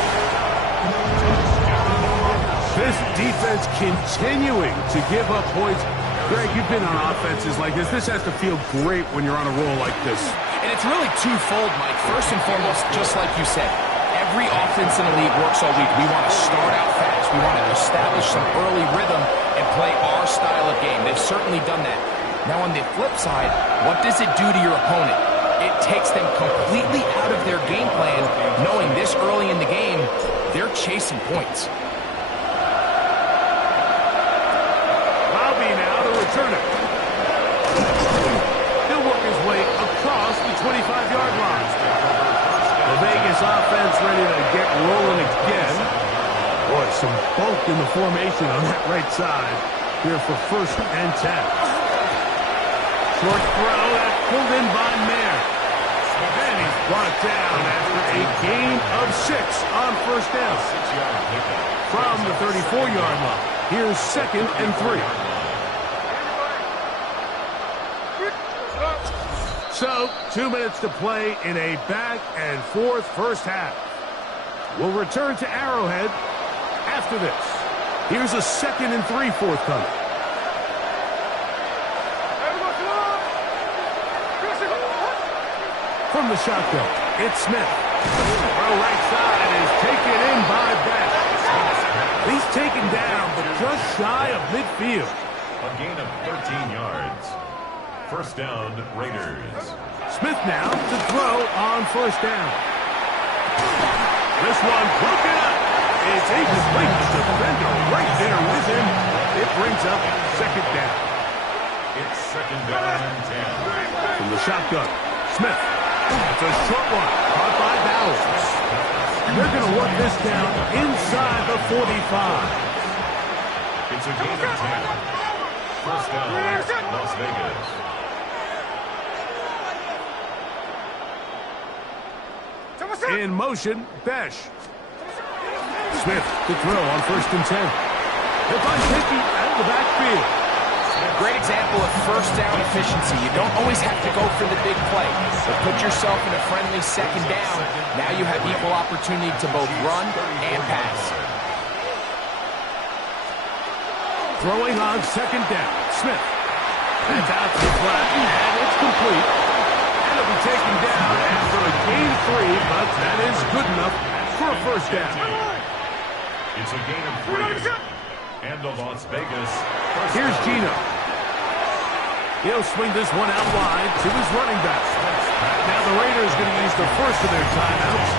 This defense continuing to give up points. Greg, you've been on offenses like this. This has to feel great when you're on a roll like this. And it's really twofold, Mike. First and foremost, just like you said, every offense in the league works all week. We want to start out fast. We want to establish some early rhythm and play our style of game. They've certainly done that. Now, on the flip side, what does it do to your opponent? It takes them completely out of their game plan, knowing this early in the game, they're chasing points. Return it. He'll work his way across the 25-yard line. The Vegas offense ready to get rolling again. Boy, some bulk in the formation on that right side here for first and 10. Short throw that's pulled in by Mayer. And he's brought down after a gain of 6 on first down. From the 34-yard line, here's 2nd and 3. So, 2 minutes to play in a back-and-forth first half. We'll return to Arrowhead after this. Here's a 2nd and 3 forthcoming. From the shotgun, it's Smith. Our right side is taken in by Beck. He's taken down, but just shy of midfield. A gain of 13 yards. First down, Raiders. Smith now to throw on first down. This one broken up. It's incomplete. The defender right there with him. It brings up 2nd down. It's 2nd down and 10. From the shotgun, Smith. It's a short one, caught by Bowers. They're going to work this down inside the 45. It's a gain of 10. First down, Las Vegas. In motion, Besh. Smith to throw on 1st and 10. They'll find Hickey out of the backfield. Great example of first down efficiency. You don't always have to go for the big play, but put yourself in a friendly 2nd down. Now you have equal opportunity to both run and pass. Throwing on 2nd down, Smith. That's out to the flat, and it's complete. And it'll be taken down after a gain of 3, but that is good enough for a first down. It's a gain of 3. And the Las Vegas. Here's Gino. He'll swing this one out wide to his running back. Now the Raiders going to use the first of their timeouts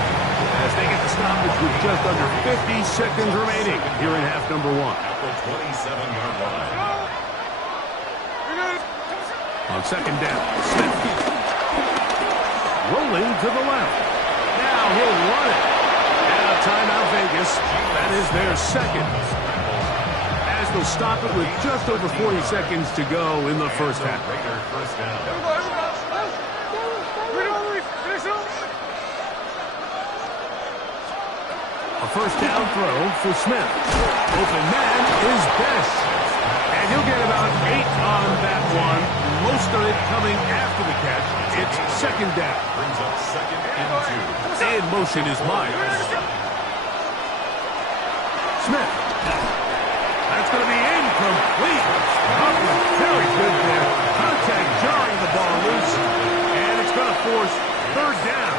as they get the stoppage with just under 50 seconds remaining here in half number 1. At the 27-yard line. On 2nd down, Smith. Rolling to the left. Now he'll run it. And a timeout Vegas. That is their 2nd. As they'll stop it with just over 40 seconds to go in the first half. Raider first down. A first down throw for Smith. Open man is Best. And he'll get about 8 on that one. Most of it coming after the catch. It's 2nd down. Brings up 2nd and 2. In motion is Myers. Smith. That's going to be incomplete. Very good there. Contact jarring the ball loose. And it's going to force 3rd down.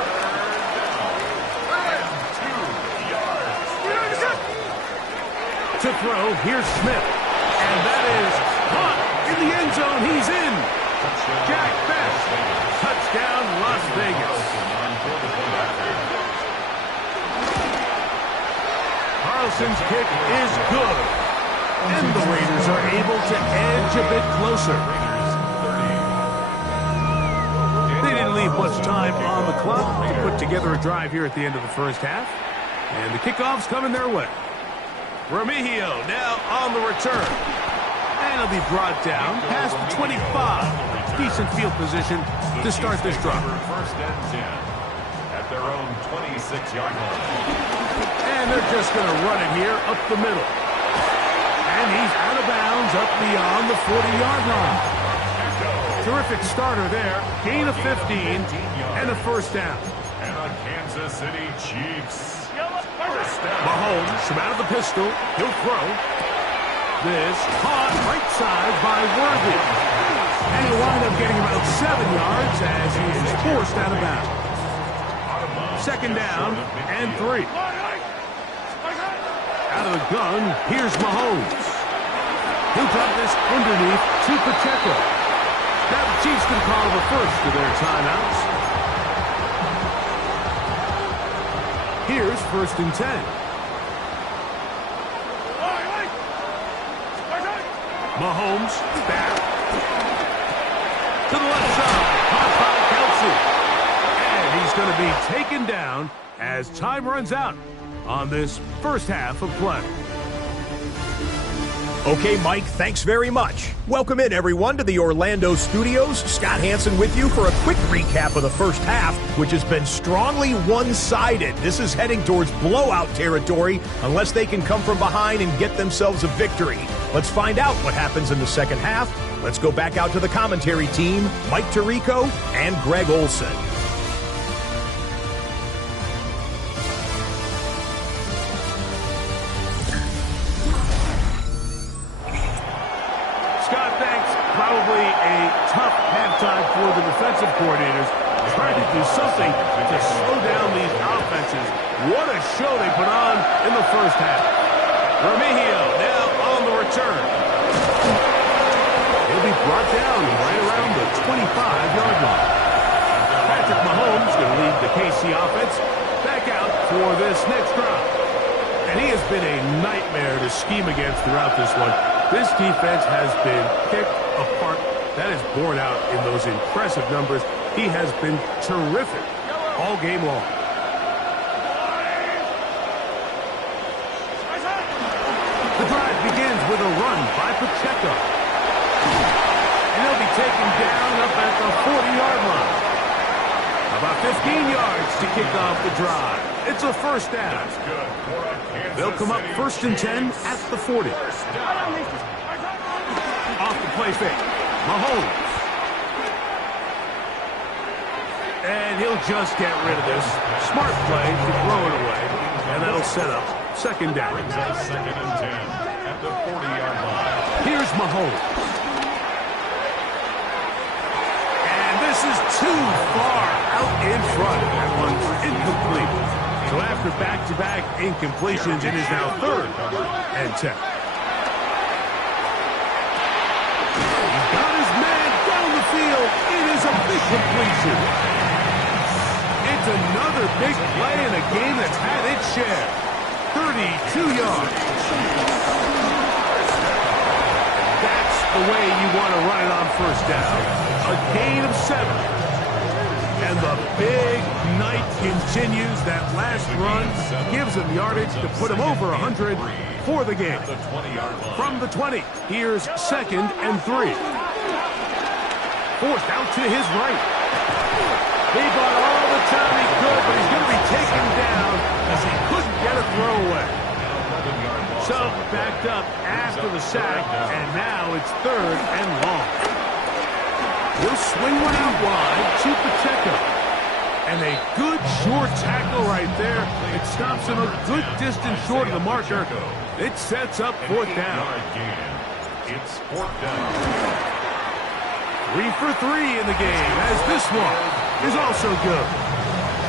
To throw, here's Smith. And that is caught in the end zone. He's in. Jack Best. Touchdown, Las Vegas. Carlson's kick is good. And the Raiders are able to edge a bit closer. They didn't leave much time on the clock to put together a drive here at the end of the first half. And the kickoff's coming their way. Remigio now on the return. And he'll be brought down past the 25. Decent field position to start this drive. First and 10 at their own 26-yard line. And they're just going to run it here up the middle. And he's out of bounds up beyond the 40-yard line. Terrific starter there. Gain of 15 and a first down. And a Kansas City Chiefs. First down. Mahomes from out of the pistol. He'll throw. This caught right side by Worthy. And he'll wind up getting about 7 yards as he is forced out of bounds. 2nd down and 3. Out of the gun, here's Mahomes. He'll drop this underneath to Pacheco. Now the Chiefs can call the first of their timeouts. Here's 1st and 10. Mahomes back to the left side. Caught by Kelsey. And he's going to be taken down as time runs out on this first half of play. Okay, Mike, thanks very much. Welcome in, everyone, to the Orlando studios. Scott Hansen with you for a quick recap of the first half, which has been strongly one-sided. This is heading towards blowout territory unless they can come from behind and get themselves a victory. Let's find out what happens in the second half. Let's go back out to the commentary team, Mike Tirico and Greg Olson. Probably a tough halftime for the defensive coordinators, trying to do something to slow down these offenses. What a show they put on in the first half. Remigio now on the return. He'll be brought down right around the 25-yard line. Patrick Mahomes going to lead the KC offense back out for this next drive. And he has been a nightmare to scheme against throughout this one. This defense has been picked apart. That is borne out in those impressive numbers. He has been terrific all game long. The drive begins with a run by Pacheco. And he'll be taken down up at the 40-yard line. About 15 yards to kick off the drive. It's a first down. They'll come up 1st and 10 at the 40. Off the play fake. Mahomes. And he'll just get rid of this. Smart play to throw it away. And that'll set up second down. Second and 10 at the 40-yard line. Here's Mahomes. And this is too far out in front. That one's incomplete. So after back-to-back incompletions, it is now 3rd and 10. He's got his man down the field. It is a big completion. It's another big play in a game that's had its share. 32 yards. That's the way you want to run it on first down. A gain of 7. And the big night continues. That last run gives him yardage to put him over 100 for the game. From the 20, here's 2nd and 3. Forced out to his right. He bought all the time he could, but he's going to be taken down as he couldn't get a throw away. So backed up after the sack, and now it's 3rd and long. He'll swing one out wide to Pacheco. And a good short tackle right there. It stops him a good distance short of the marker. It sets up 4th down. It's 4th down. 3 for 3 in the game, as this one is also good.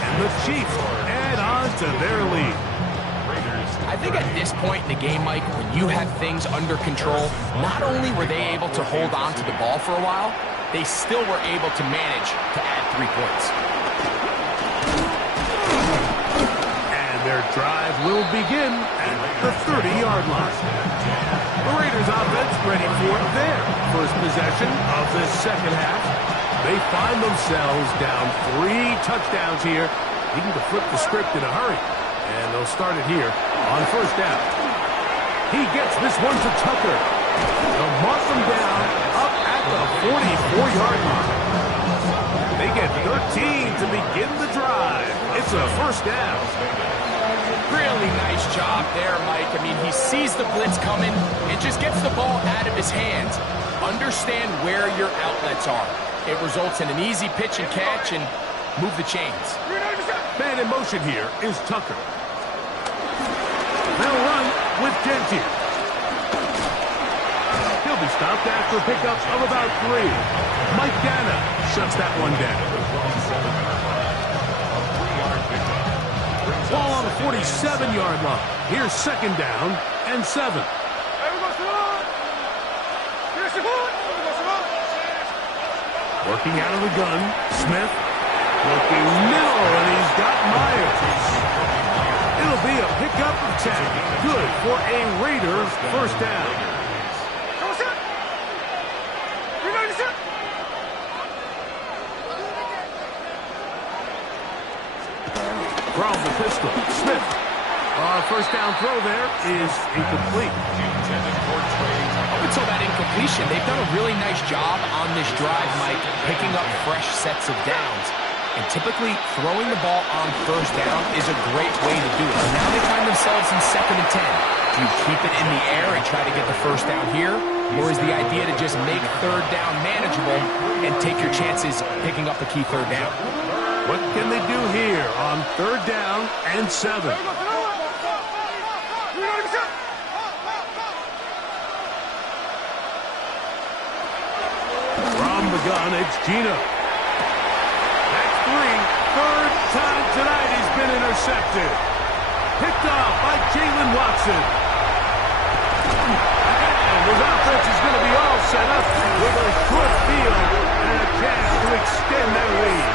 And the Chiefs add on to their lead. I think at this point in the game, Mike, when you have things under control, not only were they able to hold on to the ball for a while, they still were able to manage to add 3 points. And their drive will begin at the 30-yard line. The Raiders offense ready for their first possession of this second half. They find themselves down 3 touchdowns here, needing to flip the script in a hurry. And they'll start it here on first down. He gets this one to Tucker. They'll mark him down up at the 44-yard line. They get 13 to begin the drive. It's a first down. Really nice job there, Mike. I mean, he sees the blitz coming and just gets the ball out of his hands. Understand where your outlets are. It results in an easy pitch and catch and move the chains. Man in motion here is Tucker. They'll run with Gentile. He'll be stopped after a pickup of about 3. Mike Dana shuts that one down. Ball on the 47-yard line. Here's 2nd down and 7. Working out of the gun, Smith. Looking middle, and he's got Myers. It'll be a pickup of 10. Good for a Raiders first down. From the pistol, Smith. First down throw there is incomplete. Intended for Trey cancel that incompletion. They've done a really nice job on this drive, Mike, picking up fresh sets of downs. And typically, throwing the ball on first down is a great way to do it. So now they find themselves in 2nd and 10. Do you keep it in the air and try to get the first down here? Or is the idea to just make 3rd down manageable and take your chances picking up the key 3rd down? What can they do here on 3rd down and 7? From the gun, it's Gino. That's 3. 3rd time tonight he's been intercepted. Picked off by Jalen Watson. And his offense is going to be all set up with a short field and a chance to extend their lead.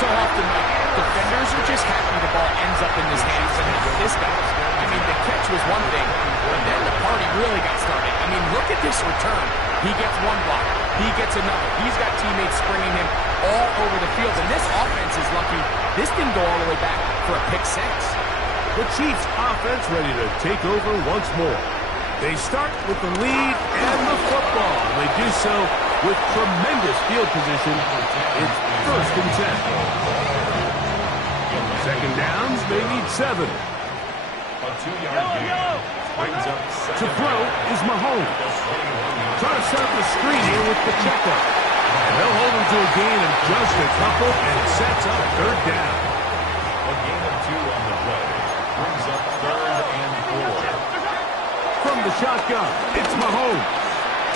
So often, Mike, defenders are just happy the ball ends up in his hands, and not this guy. I mean, the catch was one thing, but then the party really got started. I mean, look at this return. He gets one block. He gets another. He's got teammates springing him all over the field, and this offense is lucky. This didn't go all the way back for a pick 6. The Chiefs offense ready to take over once more. They start with the lead and the football. They do so with tremendous field position. It's 1st and 10. 2nd downs, they need 7. A 2-yard gain. Brings up To throw is Mahomes. Trying to set up the screen here with Pacheco. And they'll hold him to a gain of just a couple, and it sets up 3rd down. a gain of 2 on the play. Brings up 3rd and 4. From the shotgun, it's Mahomes.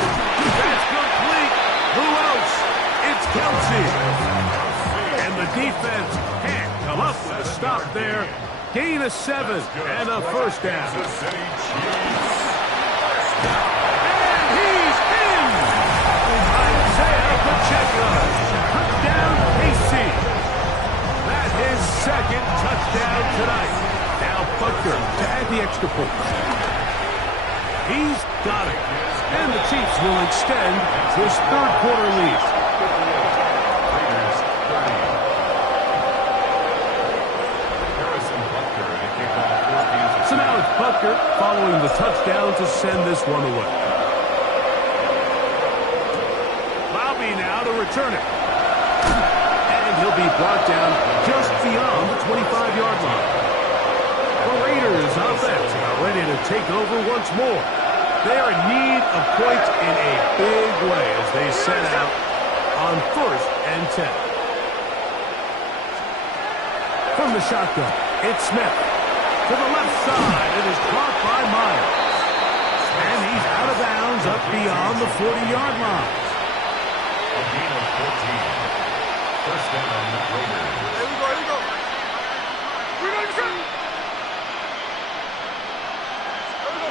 That's complete. Who else? It's Kelsey. And the defense can't come up with a stop there. Gain of 7 and a 1st down. And he's in. Isaiah Pacheco. Touchdown, KC. That's his 2nd touchdown tonight. Now Butker to add the extra point. He's got it. And the Chiefs will extend this 3rd quarter lead. So now it's Butker following the touchdown to send this one away. Bobby now to return it. And he'll be brought down just beyond the 25-yard line. The Raiders offense are ready to take over once more. They are in need of points in a big way as they set out on 1st and 10. From the shotgun, it's Smith. To the left side, it is caught by Myers. And he's out of bounds up beyond the 40-yard line. A gain of 14. 1st down, Raiders. Here we go.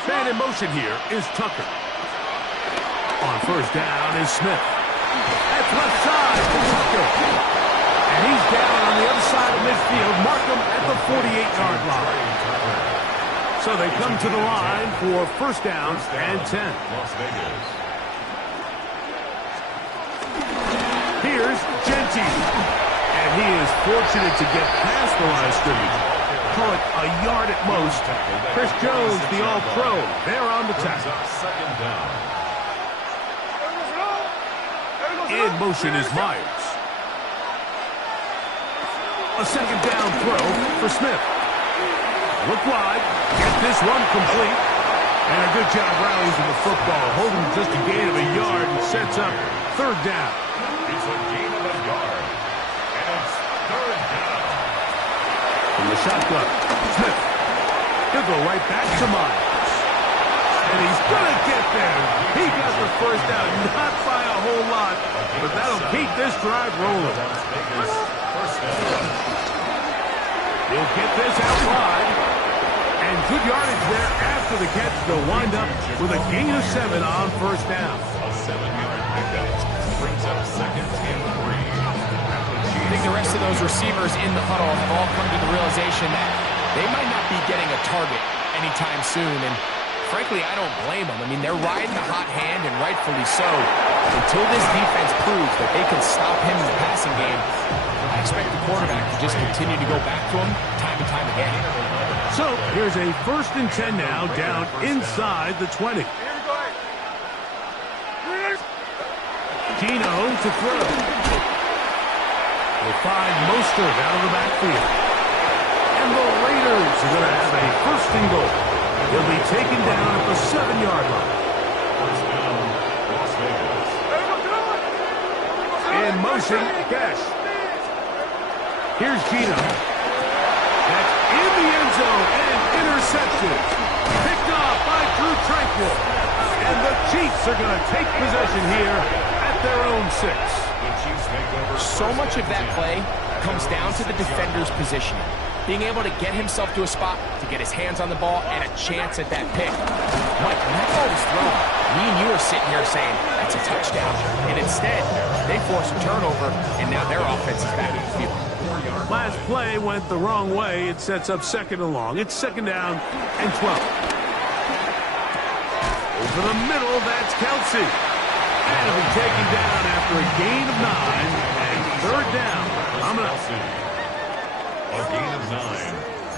Man in motion here is Tucker. On 1st down is Smith. That's left side for Tucker. And he's down on the other side of midfield. Mark him at the 48-yard line. So they come to the line for 1st down and 10. Las Vegas. Here's Genty. And he is fortunate to get past the line of scrimmage. Call it a yard at most. Chris Jones, the All-Pro, there on the tackle. 2nd down. In motion is Myers. A 2nd down throw for Smith. Look wide. Get this one complete. And a good job rallying to the football. Holding just a gain of a yard and sets up 3rd down. It's a gain of a yard. And it's 3rd down. From the shotgun, Smith. He'll go right back to Myers. And he's going to get there. He got the 1st down, not by a whole lot, but that'll keep this drive rolling. Las Vegas. 1st down. He'll get this out wide. And good yardage there after the catch. They'll wind up with a gain of 7 on 1st down. A 7-yard pickup. Brings up 2nd and 3. I think the rest of those receivers in the huddle have all come to the realization that they might not be getting a target anytime soon. And frankly, I don't blame them. I mean, they're riding the hot hand, and rightfully so. Until this defense proves that they can stop him in the passing game, I expect the quarterback to just continue to go back to him time and time again. So here's a 1st and 10 now, down inside the 20. Gino to throw. They find Mostert out of the backfield. And the Raiders are going to have a first and goal. He'll be taken down at the 7-yard line. In motion, Cash. Here's Gino. That's in the end zone and intercepted. Picked off by Drew Tranquill. And the Chiefs are going to take possession here at their own 6. So much of that play comes down to the defender's positioning. Being able to get himself to a spot, to get his hands on the ball, and a chance at that pick. Mike, when that ball was thrown, me and you are sitting here saying, that's a touchdown. And instead, they force a turnover, and now their offense is back in the field. Last play went the wrong way. It sets up 2nd and long. It's 2nd down and 12. Over the middle, that's Kelsey. And he'll be taken down after a gain of 9 and 3rd down. I'm going to... A gain of 9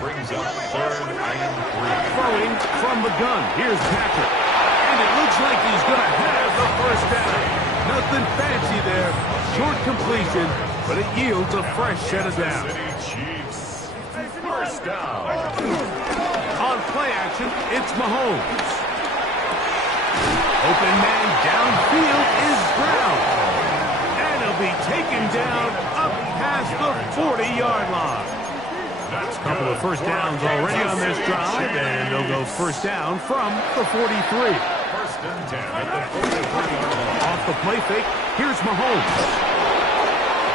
brings up 3rd and 3. Throwing from the gun. Here's Patrick. And it looks like he's going to have the first down. Nothing fancy there. Short completion, but it yields a fresh set of downs. Chiefs. First down. On play action, it's Mahomes. Open man downfield is Brown. And he'll be taken down up past the 40-yard line. A couple of first downs already on this drive, and they'll go first down from the 43. First and 10 at the 43-yard line. Off the play fake, here's Mahomes.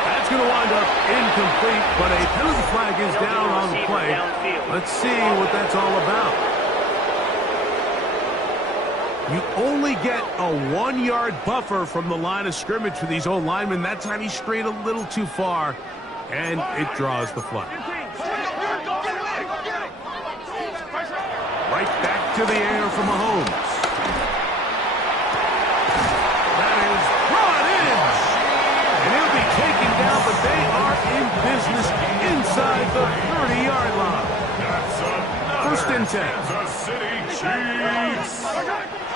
That's going to wind up incomplete, but a penalty flag is down on the play. Let's see what that's all about. You only get a 1-yard buffer from the line of scrimmage for these old linemen. That time he strayed a little too far, and it draws the flag. Right back to the air for Mahomes. That is brought in. And he'll be taken down, but they are in business inside the 30-yard line. First and 10. Kansas City Chiefs.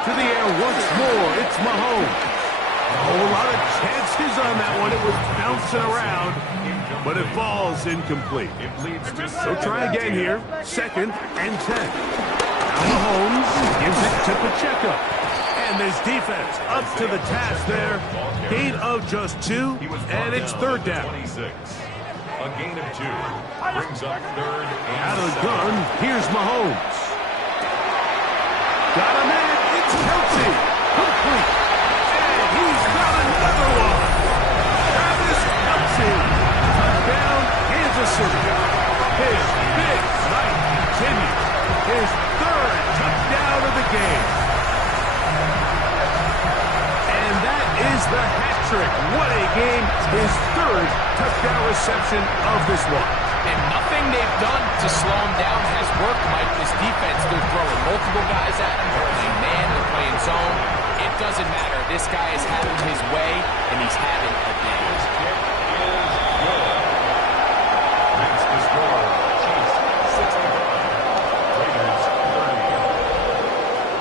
To the air once more, it's Mahomes. A whole lot of chances on that one. It was bouncing around, but it falls incomplete. So try again here. 2nd and 10. Now Mahomes gives it to Pacheco. And this defense up to the task there. Gain of just 2, and it's 3rd down. A gain of 2 brings up 3rd and Out of the gun, here's Mahomes. Got a man. It's Kelsey. Complete. And he's got another one. Travis Kelsey. Touchdown, Kansas City. His big night continues. His 3rd touchdown of the game. And that is the hat trick. What a game. His 3rd touchdown reception of this one. And nothing they've done to slow him down has worked, Mike. This defense, they're throwing multiple guys at him. They're playing man, they're playing zone. It doesn't matter. This guy is having his way, and he's having a day. That's the score. Chiefs 65. Raiders 30.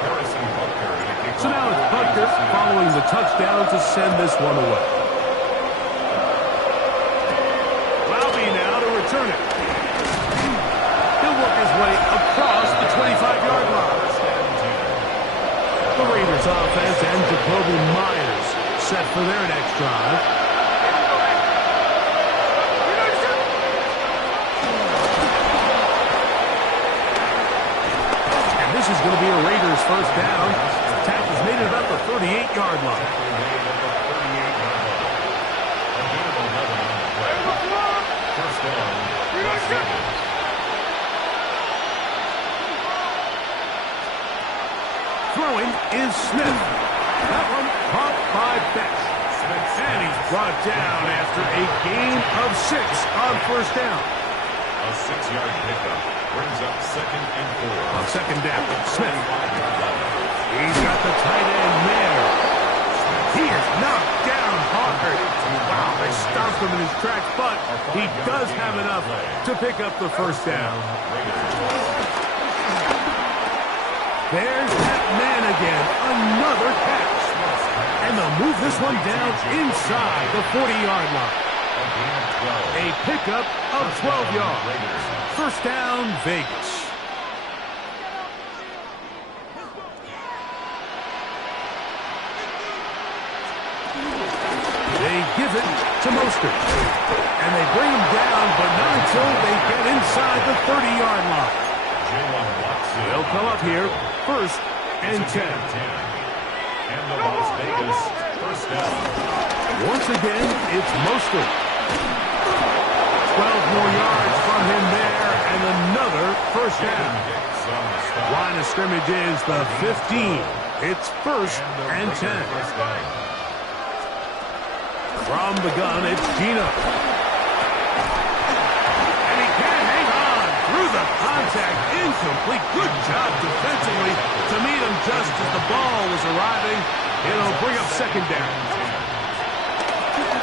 Harrison Butker. So now it's Butker following the touchdown to send this one away. Turn it. He'll work his way across the 25-yard line. The Raiders offense and Jacoby Myers set for their next drive. And this is going to be a Raiders first down. The tackle's made it about the 38-yard line. Throwing is Smith. That one caught by Beck. And he's brought down after a gain of 6 on first down. A 6-yard pickup brings up 2nd and 4. On 2nd down, Smith. He's got the tight end there. He is knocked down hard. Wow, they stopped him in his tracks, but he does have enough to pick up the first down. There's that man again. Another catch. And they'll move this one down inside the 40-yard line. A pickup of 12 yards. First down, Vegas. They give it to Mostert. And they bring him down, but not until they get inside the 30-yard line. They'll come up here, first and 10. And the Las Vegas first down. Once again, it's Mostert. 12 more yards from him there, and another first down. Line of scrimmage is the 15. It's first and 10. From the gun, it's Gino. And he can't hang on through the contact. Incomplete. Good job defensively to meet him just as the ball was arriving. It'll bring up second down.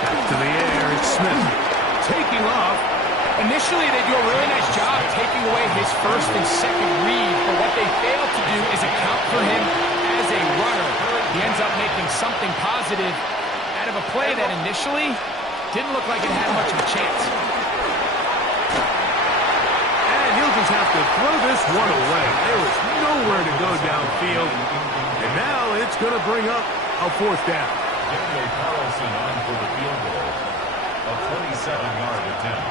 Back to the air, it's Smith. Taking off. Initially, they do a really nice job taking away his first and second read, but what they fail to do is account for him as a runner. He ends up making something positive out of a play that initially didn't look like it had much of a chance. And he'll just have to throw this one away. There was nowhere to go downfield. And now it's going to bring up a fourth down. Daniel Carlson on for the field goal. A 27-yard attempt.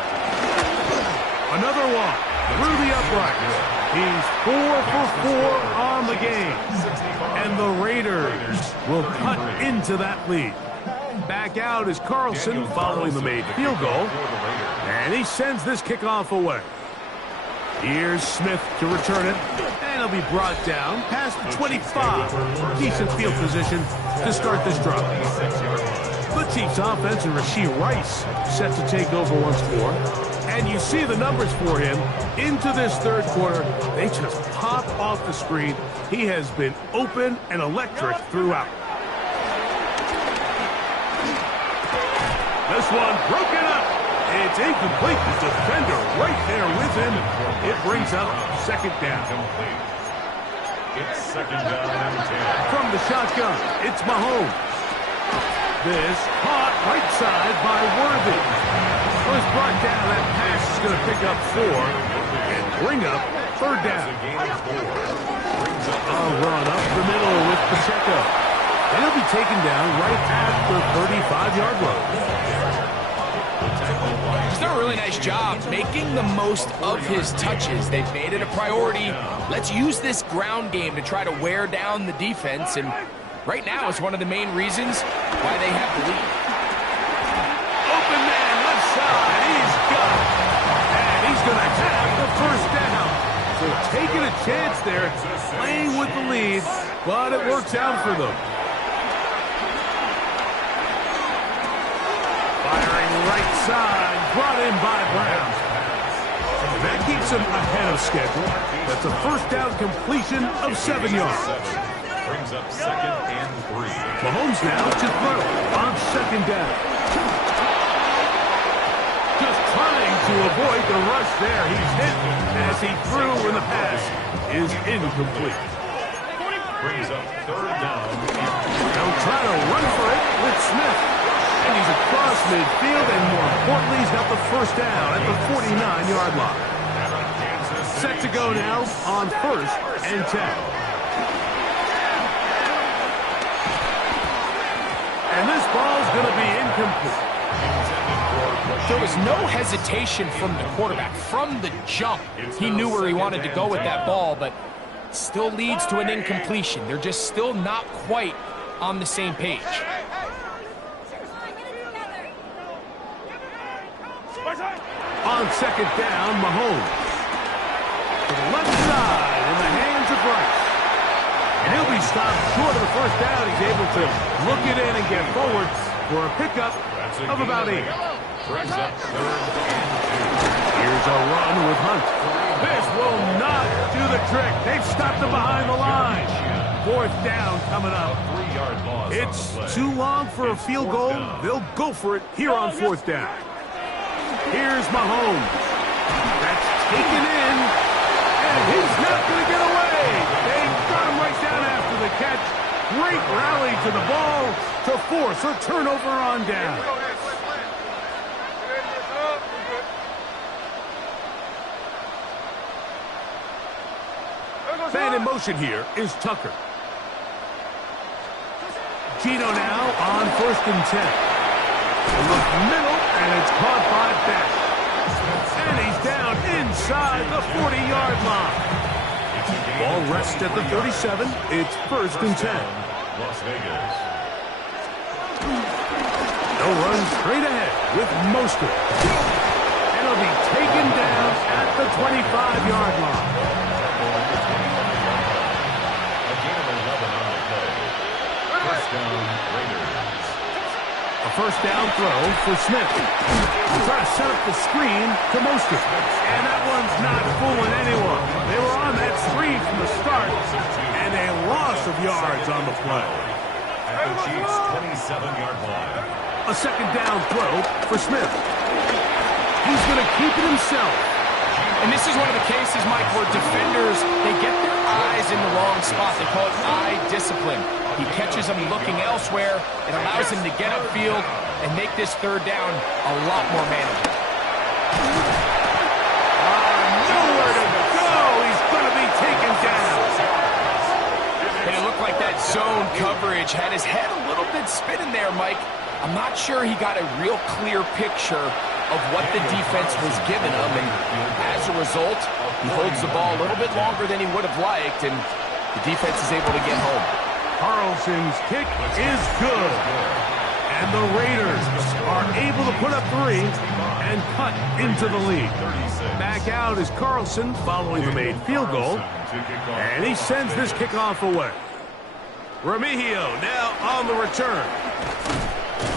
Another one through the uprights. He's 4 for 4 on the game. And the Raiders will cut into that lead. Back out is Carlson following the made field goal. And he sends this kickoff away. Here's Smith to return it. And he'll be brought down past the 25. Decent field position to start this drive. The Chiefs offense and Rashee Rice set to take over once more. And you see the numbers for him into this third quarter. They just pop off the screen. He has been open and electric throughout. This one broken up. It's incomplete. The defender right there with him. It brings up second down. It's second down and 10. From the shotgun, it's Mahomes. This caught right side by Worthy. Was brought down. That pass is going to pick up 4 and bring up third down. A run up the middle with Pacheco. And he'll be taken down right at the 35-yard line. He's done a really nice job making the most of his touches. They've made it a priority. Let's use this ground game to try to wear down the defense, and right now it's one of the main reasons why they have the lead. Open man, left side, he's got it. And he's going to have the first down. So taking a chance there, playing with the lead, but it works out for them. Firing right side, brought in by Brown. That keeps him ahead of schedule. That's a first down completion of 7 yards. Brings up second and 3. Mahomes now to throw on second down. Just trying to avoid the rush there. He's hit as he threw when the pass is incomplete. Brings up third down. They'll try to run for it with Smith. And he's across midfield, and more importantly, he's got the first down at the 49-yard line. Set to go now on first and 10. And this ball's going to be incomplete. There was no hesitation from the quarterback. From the jump, he knew where he wanted to go with that ball, but still leads to an incompletion. They're just still not quite on the same page. On second down, Mahomes. To the left side in the hands of Rice. And he'll be stopped short of the first down. He's able to look it in and get forward for a pickup of about 8. Brings up third and 2. Here's a run with Hunt. This will not do the trick. They've stopped him behind the line. Fourth down coming up. 3-yard loss. It's too long for a field goal. They'll go for it here on fourth down. Here's Mahomes. That's taken in, and he's not going to get away. They got him right down after the catch. Great rally to the ball, to force a turnover on down. Man in motion here is Tucker. Gino now on 1st and 10. Look middle, and it's caught by Beck. And he's down inside the 40-yard line. Ball rests at the 37. It's 1st and 10. Las Vegas. They'll run straight ahead with Mostert. And he'll be taken down at the 25-yard line. A first down throw for Smith. Trying to set up the screen to Mostert. And that one's not fooling anyone. They were on that screen from the start, and a loss of yards on the play. At the Chiefs' 27-yard line. A second down throw for Smith. He's going to keep it himself. And this is one of the cases, Mike, where defenders, they get their eyes in the wrong spot. They call it eye discipline. He catches them looking elsewhere. It allows him to get upfield and make this third down a lot more manageable. Nowhere to go. He's going to be taken down. And it looked like that zone coverage had his head a little bit spinning there, Mike. I'm not sure he got a real clear picture of what the defense was giving him. And as a result, he holds the ball a little bit longer than he would have liked, and the defense is able to get home. Carlson's kick is good. And the Raiders are able to put up 3 and cut into the lead. Back out is Carlson following the made field goal. And he sends this kickoff away. Remigio now on the return.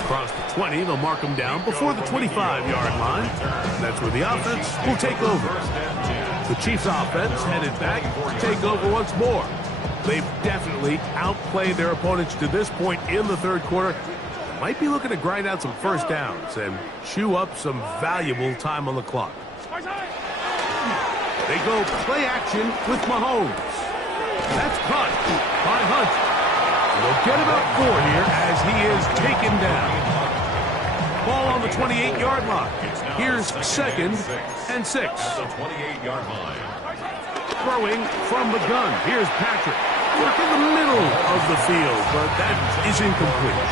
Across the 20, they'll mark him down before the 25-yard line. That's where the offense will take over. The Chiefs' offense headed back to take over once more. They've definitely outplayed their opponents to this point in the third quarter. Might be looking to grind out some first downs and chew up some valuable time on the clock. They go play action with Mahomes. That's caught by Hunt. They'll get about 4 here as he is taken down. Ball on the 28-yard line. Here's 2nd and 6. The 28-yard line. Throwing from the gun. Here's Patrick. Work in the middle of the field, but that is incomplete.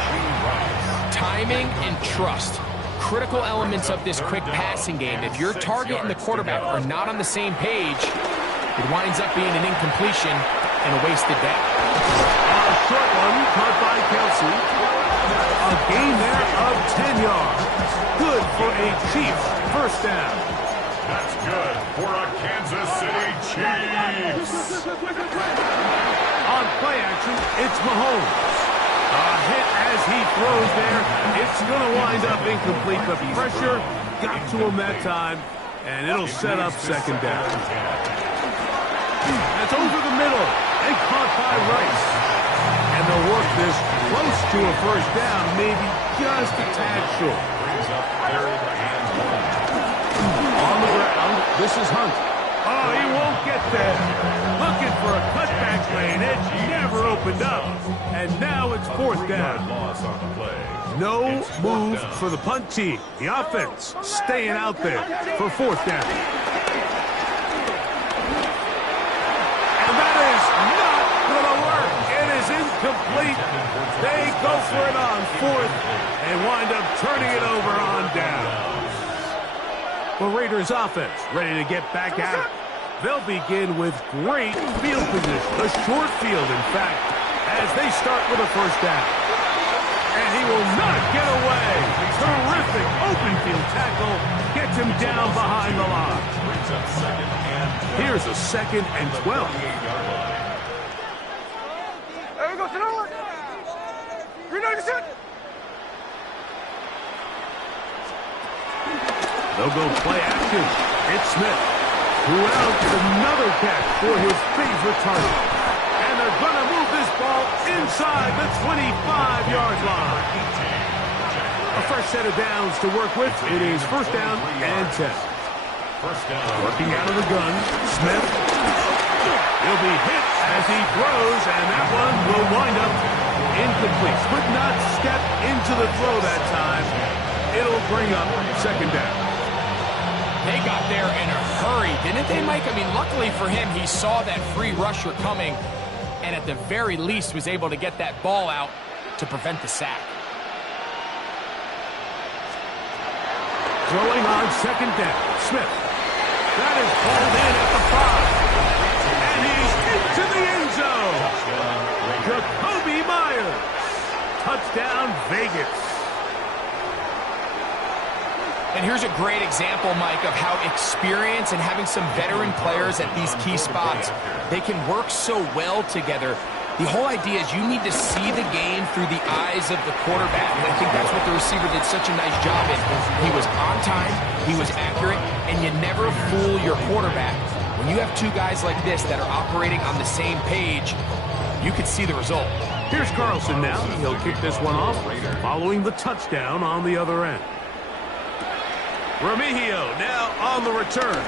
Timing and trust. Critical elements of this quick passing game. If your target and the quarterback are not on the same page, it winds up being an incompletion and a wasted down. A short one caught by Kelsey. A gain there of 10 yards. Good for a Chiefs first down. That's good for a Kansas City Chiefs. On play action, it's Mahomes. A hit as he throws there. It's going to wind up incomplete, but pressure got to him that time, and it'll set up second down. That's over the middle and caught by Rice. And they'll work this close to a first down, maybe just a tad short. On the ground, this is Hunt. Oh, he won't get there. Looking for a cutback lane. It never opened up. And now it's fourth down. No move for the punt team. The offense staying out there for fourth down. And that is not going to work. It is incomplete. They go for it on fourth and wind up turning it over on down. The Raiders offense ready to get back at it. They'll begin with great field position, a short field, in fact, as they start with a first down. And he will not get away. Terrific open field tackle gets him down behind the line. Here's a 2nd and 12. They'll go play action. It's Smith, who out another catch for his favorite target. And they're going to move this ball inside the 25-yard line. A fresh set of downs to work with. It is first down and 10. Working out of the gun, Smith. He'll be hit as he throws, and that one will wind up Incomplete. Could not step into the throw that time. It'll bring up second down. They got there in a hurry, didn't they, Mike? I mean, luckily for him, he saw that free rusher coming and at the very least was able to get that ball out to prevent the sack. Throwing on second down. Smith. That is pulled in at the 5. And he's into the end zone. Jacoby Myers. Touchdown, Vegas. And here's a great example, Mike, of how experience and having some veteran players at these key spots, they can work so well together. The whole idea is you need to see the game through the eyes of the quarterback. And I think that's what the receiver did such a nice job in. He was on time, he was accurate, and you never fool your quarterback. When you have two guys like this that are operating on the same page, you can see the result. Here's Carlson now. He'll kick this one off following the touchdown on the other end. Remigio now on the return.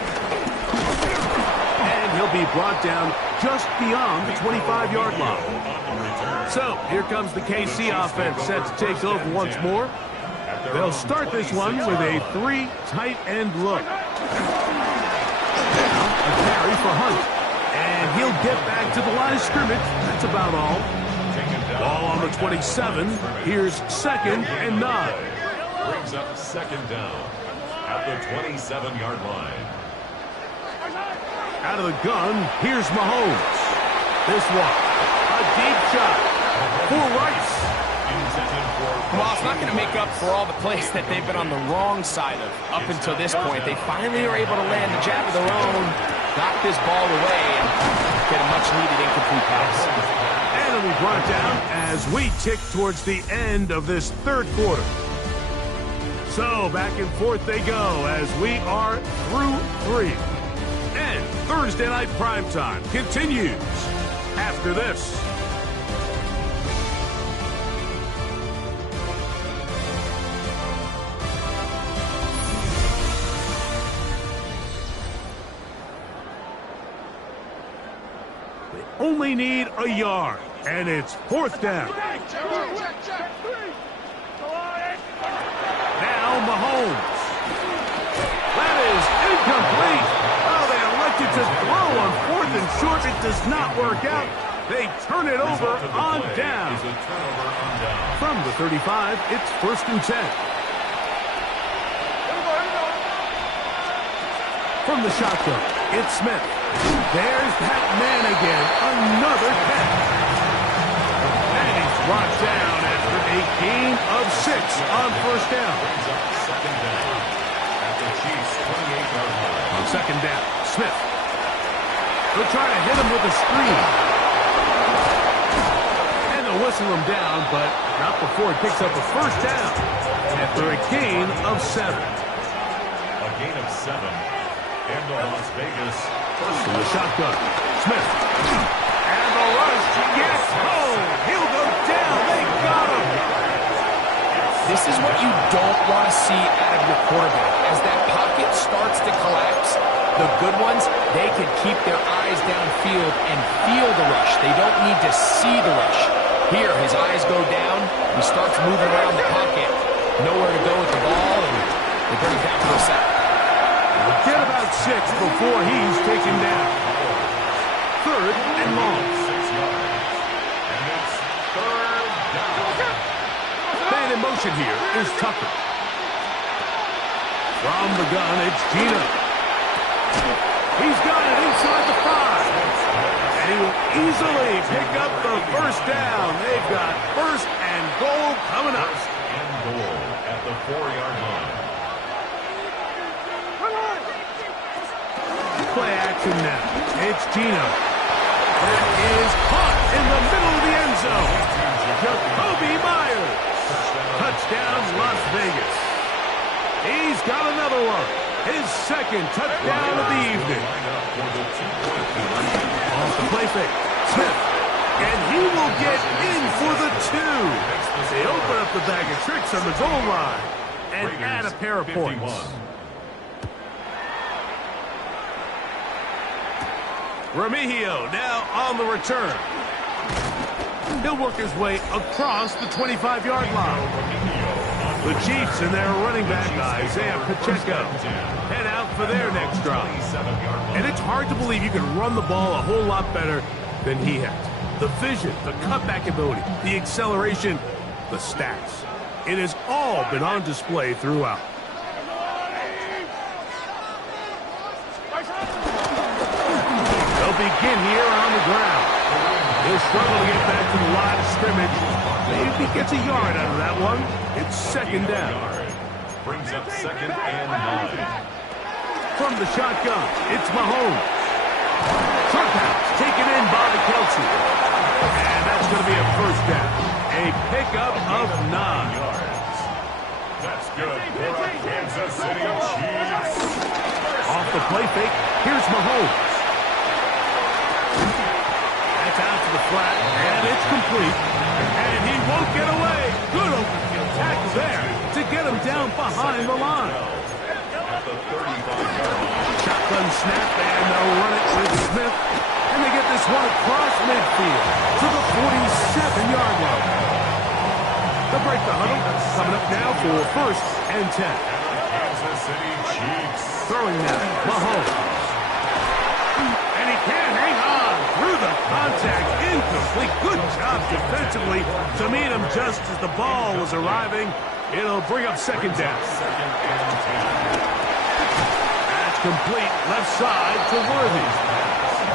And he'll be brought down just beyond the 25-yard line. So, here comes the KC offense set to take over once more. They'll start this one with a 3 tight end look. Now, a carry for Hunt. And he'll get back to the line of scrimmage. That's about all. Ball on the 27. Here's 2nd and 9. Brings up 2nd down at the 27-yard line. Out of the gun, here's Mahomes. This one, a deep shot for Rice. Well, it's not going to make up for all the plays that they've been on the wrong side of up until this point. They finally are able to land a jab of their own, knock this ball away, and get a much-needed incomplete pass. And it'll be brought down as we tick towards the end of this third quarter. So, back and forth they go as we are through 3. And Thursday Night Primetime continues after this. They only need a yard, and it's 4th down. Now Mahomes. That is incomplete. Oh, they elected to throw on 4th and short. It does not work out. They turn it over on down. From the 35, it's 1st and 10. From the shotgun, it's Smith. There's that man again. Another catch. And he's brought down after a gain of 6 on 1st down. On 2nd down, Smith. They'll try to hit him with a screen. And they'll whistle him down, but not before he picks up a 1st down after a gain of 7. A gain of 7. And the Las Vegas from the shotgun, Smith. And the rush. Yes. Oh, he'll go down. They got him. This is what you don't want to see out of your quarterback. As that pocket starts to collapse, the good ones, they can keep their eyes downfield and feel the rush. They don't need to see the rush. Here, his eyes go down. He starts moving around the pocket. Nowhere to go with the ball, and they bring it down for a sack. We'll get about 6 before he's taken down. 3rd and long. 6 yards. And it's 3rd down. Man in motion here is Tucker. From the gun, it's Gino. He's got it inside the 5. And he will easily pick up the 1st down. They've got 1st and goal coming up. 1st and goal at the 4-yard line. Play action now. It's Gino. That is caught in the middle of the end zone. Jacoby Myers. Touchdown, Las Vegas. He's got another one. His 2nd touchdown of the evening. Off the play fake. Smith. And he will get in for the 2. They open up the bag of tricks on the goal line and add a pair of points. Remigio now on the return. He'll work his way across the 25-yard line. The Chiefs and their running back, Isaiah Pacheco, head out for their next drive. And it's hard to believe you can run the ball a whole lot better than he has. The vision, the cutback ability, the acceleration, the stats. It has all been on display throughout. They'll begin here on the ground. He'll struggle to get back to the line of scrimmage. Maybe gets a yard out of that one. It's second down. Brings up 2nd and 9. From the shotgun, it's Mahomes. Short pass taken in by Kelsey. And that's going to be a first down. A pickup of 9. That's good for the Kansas City Chiefs. Off the play fake, here's Mahomes. That's out to the flat, and it's complete. And he won't get away. Good open field tackle there to get him down behind the line. At the 35-yard line. Shotgun snap, and they'll run it with Smith. And they get this one across midfield to the 47-yard line. They'll break the huddle. Coming up now for 1st and 10. Kansas City Chiefs. Throwing now, Mahomes. And he can't hang on through the contact. Incomplete. Good job defensively to meet him just as the ball was arriving. It'll bring up second down. That's complete. Left side to Worthy.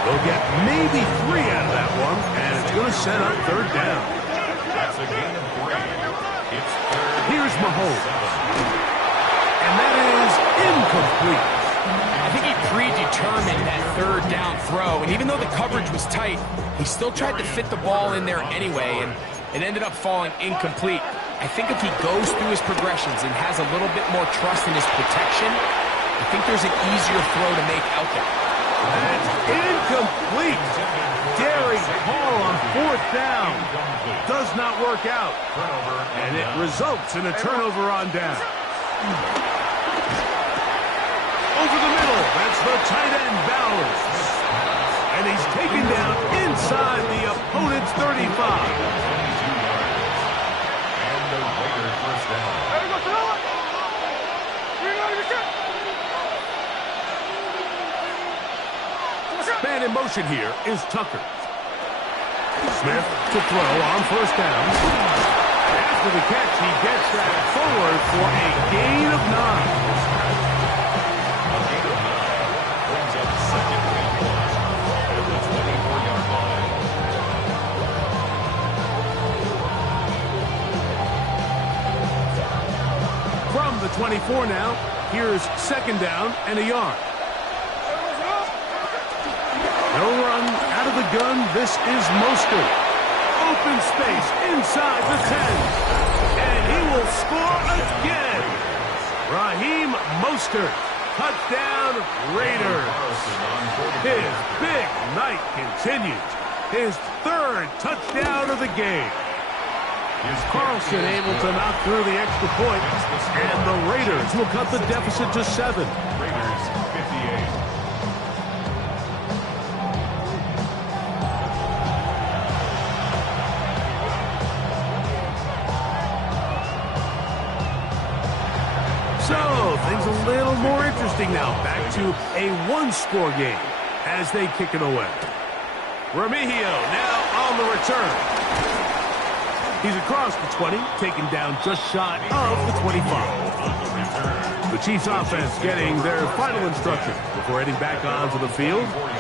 They'll get maybe 3 out of that one, and it's going to set up third down. That's a gain of 3. It's Here's Mahomes. And that is incomplete. I think he predetermined that third down throw, and even though the coverage was tight, he still tried to fit the ball in there anyway, and it ended up falling incomplete. I think if he goes through his progressions and has a little bit more trust in his protection, I think there's an easier throw to make out there. That's incomplete. Daring call on 4th down. Does not work out. And it results in a turnover on down. Over the middle, that's the tight end, Bowers. And he's taken down inside the opponent's 35. And the Raiders first down. Man in motion here is Tucker. Smith to throw on 1st down. After the catch, he gets that forward for a gain of 9. Brings up 2nd and 1 at the 24-yard line. From the 24 now, here's second down and a yard. No run out of the gun. This is Mostert. Open space inside the 10. And he will score again. Raheem Mostert. Touchdown, Raiders. His big night continues. His 3rd touchdown of the game. Carlson able to knock through the extra point. And the Raiders will cut the deficit to 7. Raiders 58. So, things a little more interesting now. Back to a 1-score game as they kick it away. Remigio now on the return. He's across the 20, taken down just shy of the 25. The Chiefs offense getting their final instruction before heading back onto the field. Trying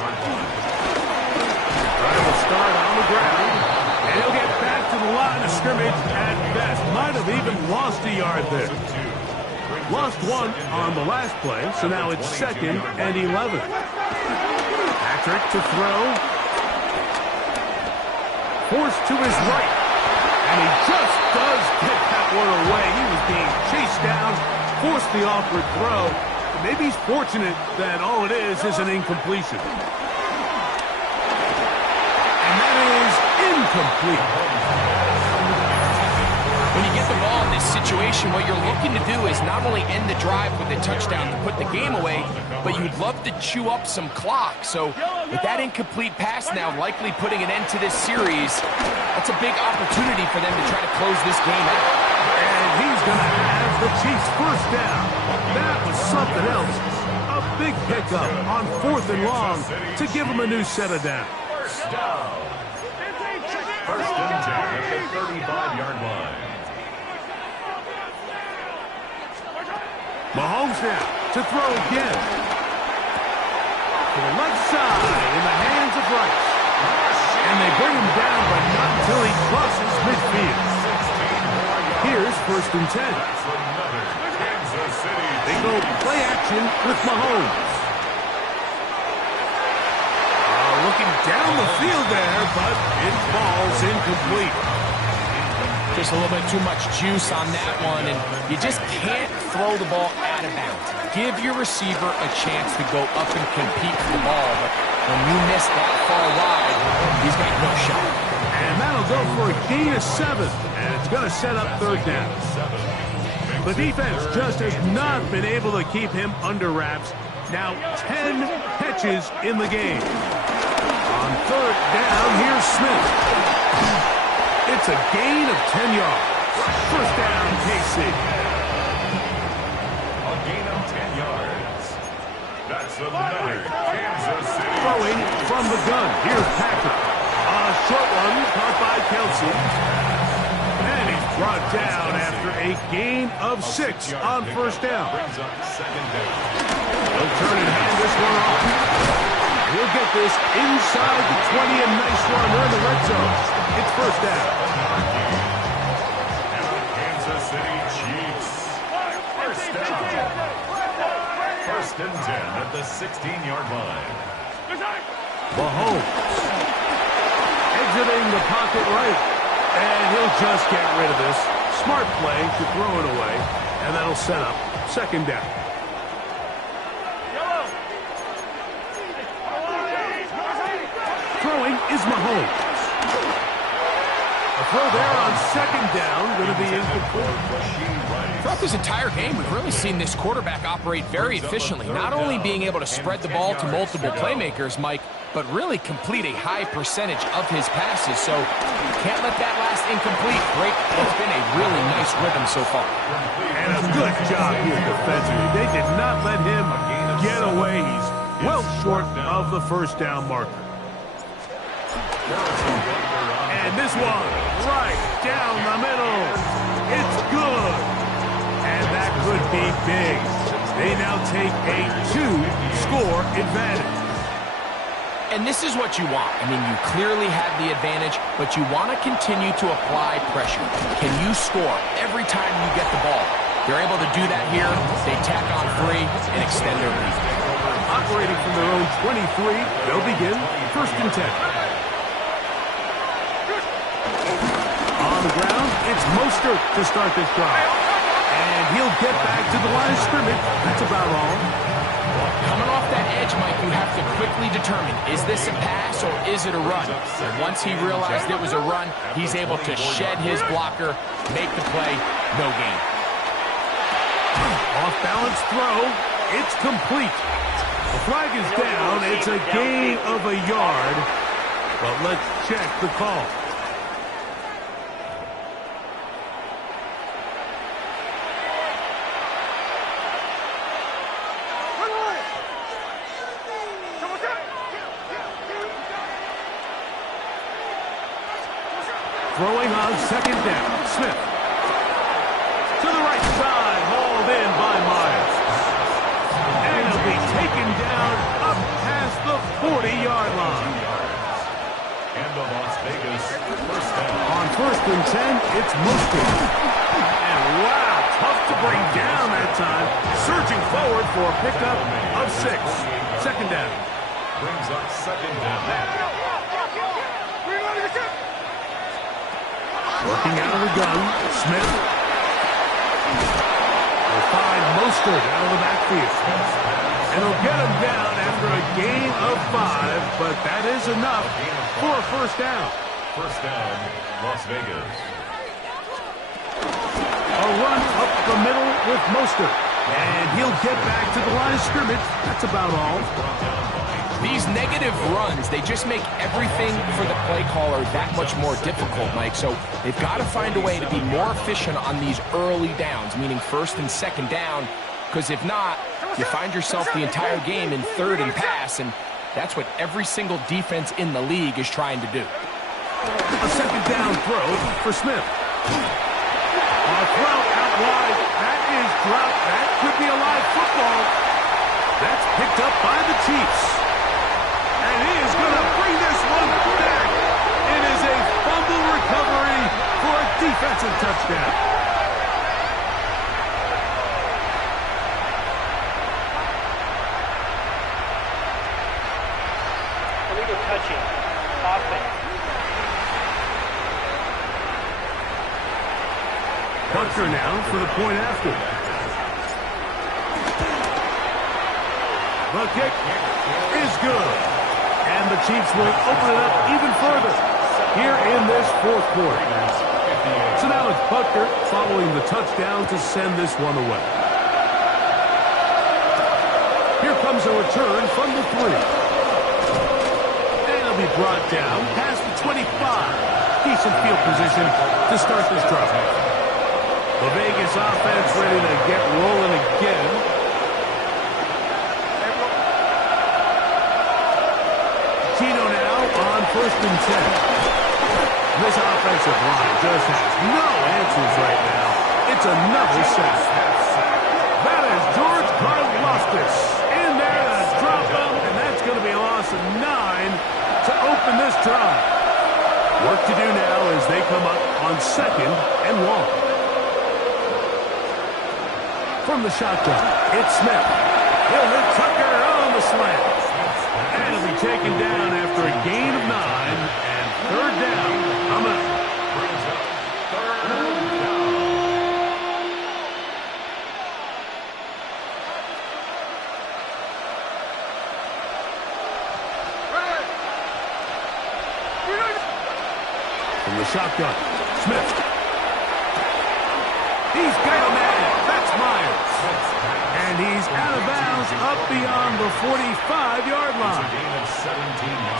to start on the ground. And he'll get back to the line of scrimmage at best. Might have even lost a yard there. Lost 1 on the last play, so now it's 2nd and 11. Patrick to throw. Forced to his right. And he just does get that one away. He was being chased down, forced the awkward throw. Maybe he's fortunate that all it is an incompletion. And that is incomplete. When you get the ball in this situation, what you're looking to do is not only end the drive with a touchdown to put the game away, but you'd love to chew up some clock. So with that incomplete pass now likely putting an end to this series, that's a big opportunity for them to try to close this game out. And he's going to have the Chiefs first down. That was something else. A big pickup on 4th and long to give them a new set of downs. First down. First and 10 at the 35-yard line. Mahomes now to throw again. To the left side in the hands of Rice. And they bring him down, but not until he crosses midfield. Here's 1st and 10. They go play action with Mahomes. Looking down the field there, but it falls incomplete. Just a little bit too much juice on that one, and you just can't throw the ball out of bounds. Give your receiver a chance to go up and compete for the ball, but when you miss that far wide, he's got no shot. And that'll go for a gain of 7, and it's going to set up 3rd down. The defense just has not been able to keep him under wraps. Now 10 catches in the game. On 3rd down, here's Smith. It's a gain of 10 yards. First down, KC. A gain of 10 yards. That's another Kansas City. Throwing from the gun. Here's Packer. A short one caught by Kelsey. And he's brought down after a gain of 6 on 1st down. Brings up 2nd down. He'll turn and hand this one off. He'll get this inside the 20, a nice run. They're in the red zone. It's 1st down. And the Kansas City Chiefs. First down. 1st and 10 at the 16-yard line. Mahomes exiting the pocket right. And he'll just get rid of this. Smart play to throw it away. And that'll set up 2nd down. Throwing is Mahomes. A throw there on 2nd down, going to be incomplete. Throughout this entire game, we've really seen this quarterback operate very efficiently, not only being able to spread the ball to multiple playmakers, Mike, but really complete a high percentage of his passes. So can't let that last incomplete break what's been a really nice rhythm so far. And a good job here defensively. They did not let him get away. He's well short of the 1st down marker. And this one, right down the middle. It's good. And that could be big. They now take a 2-score advantage. And this is what you want. I mean, you clearly have the advantage, but you want to continue to apply pressure. Can you score every time you get the ball? They're able to do that here. They tack on 3 and extend their lead. Operating from their own 23, they'll begin 1st and 10. On the ground, it's Mostert to start this drive. And he'll get back to the line of scrimmage. That's about all. Coming off that edge, Mike, you have to quickly determine, is this a pass or is it a run? And once he realized it was a run, he's able to shed his blocker, make the play, no gain. Off-balance throw. It's complete. The flag is down. It's a gain of a yard. But let's check the call. Throwing on 2nd down. Smith. To the right side. Hauled in by Myers. And he'll be taken down up past the 40-yard line. And the Las Vegas 1st down. On 1st and 10, it's Mostert. And wow, tough to bring down that time. Surging forward for a pickup of 6. 2nd down. Brings up 2nd down. Working out of the gun, Smith. Will find Mostert out of the backfield. And he'll get him down after a gain of 5, but that is enough for a 1st down. 1st down, Las Vegas. They'll run up the middle with Mostert. And he'll get back to the line of scrimmage. That's about all. These negative runs, they just make everything for the play caller that much more difficult, Mike. So they've got to find a way to be more efficient on these early downs, meaning first and second down, because if not, you find yourself the entire game in third and pass, and that's what every single defense in the league is trying to do. A second down throw for Smith. A throw out wide. That is dropped. That could be a live football. That's picked up by the Chiefs. And he is going to bring this one back. It is a fumble recovery for a defensive touchdown. Illegal touching. Offense. Butker now for the point after. The kick is good. And the Chiefs will open it up even further here in this fourth quarter. So now it's Butker following the touchdown to send this one away. Here comes a return from the 3. And it'll be brought down past the 25. Decent field position to start this drive. The Vegas offense ready to get rolling again. First and 10. This offensive line just has no answers right now. It's another sack. That is George Karlaftis in there to drop him, and that's going to be a loss of 9 to open this drive. Work to do now as they come up on second and long. From the shotgun, it's Smith. He'll hit Tucker on the slant. And he'll be taken down after a gain of 9 and third down. I'm out. From the shotgun, Smith. He's got a man. That's Myers. And he's out of bounds up beyond the 45-yard line.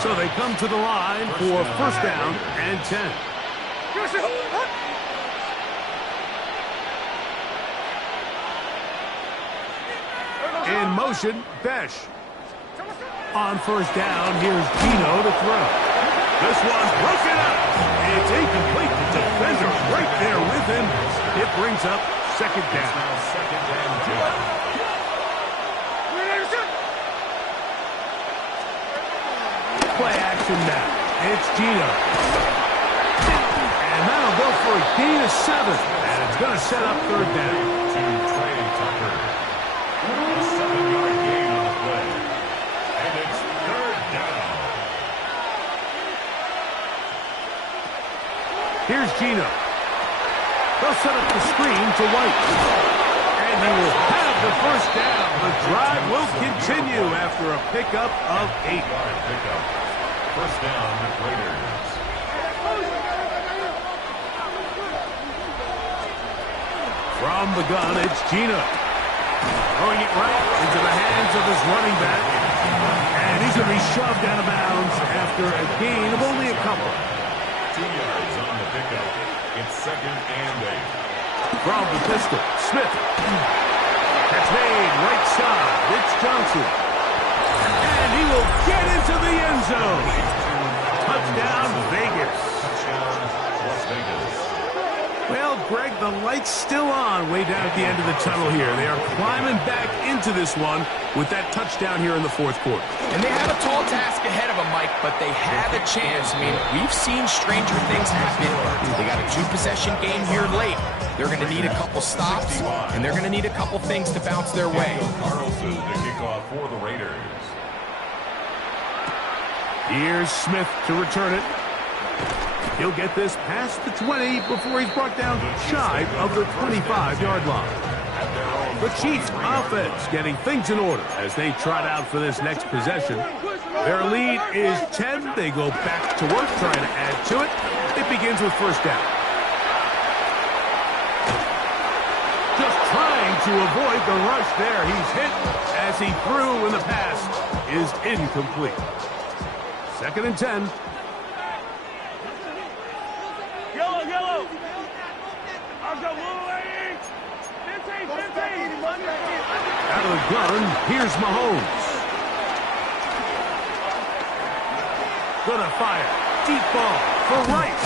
So they come to the line for first down and 10. In motion, Besh. On first down, here's Gino to throw. This one's broken up. It's incomplete. The defender right there with him. It brings up second down. Play action now. It's Gino. And that'll go for a gain of 7. And it's going to set up third down. To Trey Tucker. A 7-yard gain on the play. And it's third down. Here's Gino. They'll set up the screen to White. And he will have the first down. The drive will continue after a pickup of 8. First down, Raiders. From the gun, it's Gino. Throwing it right into the hands of his running back. And he's going to be shoved out of bounds after a gain of only a couple. 2 yards on the pickup. It's second and 8. From the pistol, Smith. That's made right side. It's Johnson. And he will get into the end zone. Touchdown, Vegas. Touchdown, Las Vegas. Well, Greg, the light's still on way down at the end of the tunnel here. They are climbing back into this one with that touchdown here in the fourth quarter. And they have a tall task ahead of them, Mike, but they have a chance. I mean, we've seen stranger things happen. They got a 2-possession game here late. They're going to need a couple stops, and they're going to need a couple things to bounce their way. Carlson to kick off for the Raiders. Here's Smith to return it. He'll get this past the 20 before he's brought down shy of the 25-yard line. The Chiefs offense getting things in order as they trot out for this next possession. Their lead is 10. They go back to work trying to add to it. It begins with first down. to avoid the rush there. He's hit as he threw, and the pass is incomplete. 2nd and 10. Yellow. Out of the gun, here's Mahomes. Gonna fire. Deep ball for Rice.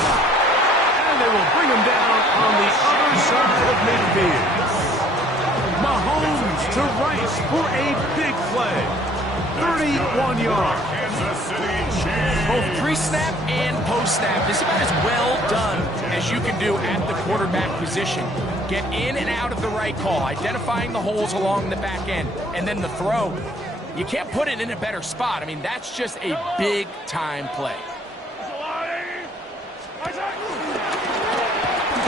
And they will bring him down on the other side of midfield. Mahomes to Rice for a big play. 31 yards. Both pre-snap and post-snap. This is about as well done as you can do at the quarterback position. Get in and out of the right call, identifying the holes along the back end, and then the throw. You can't put it in a better spot. I mean, that's just a big-time play.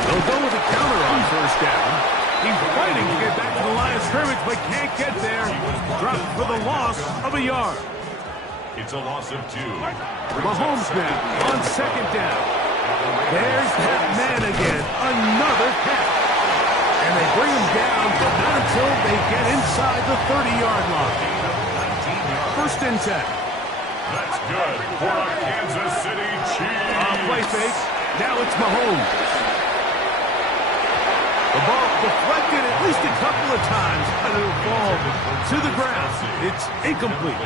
They'll go with a counter on 1st down. He's fighting to get back to the line of scrimmage, but can't get there. Dropped for the loss of a yard. It's a loss of 2. Mahomes now on 2nd down. There's that man again. Another catch. And they bring him down, but not until they get inside the 30-yard line. 1st and 10. That's good for a Kansas City Chiefs. Play fake. Now it's Mahomes. The ball deflected at least a couple of times, but it'll fall to the ground. It's incomplete.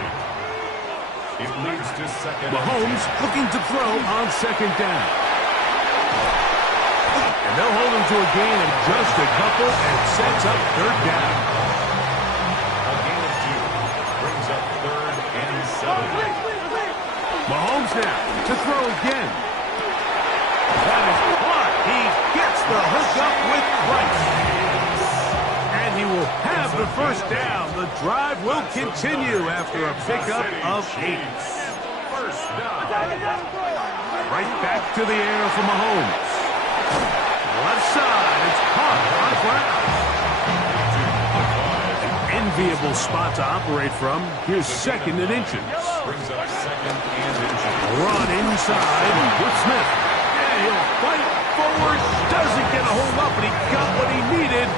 It leads to 2nd. Mahomes looking to throw on 2nd down. And they'll hold him to a gain of just a couple and sets up 3rd down. A gain of 2 brings up 3rd and 7. Mahomes now to throw again. That is caught. He gets the hookup with Rice. And he will have the 1st down. The drive will continue after a pickup of 8. 1st down. Right back to the air for Mahomes. Left side, it's caught on the ground. An enviable spot to operate from. Here's 2nd and inches. Brings up 2nd and inches. Run inside with Smith. And he'll fight forward. Doesn't get a hold up, but he got what he needed.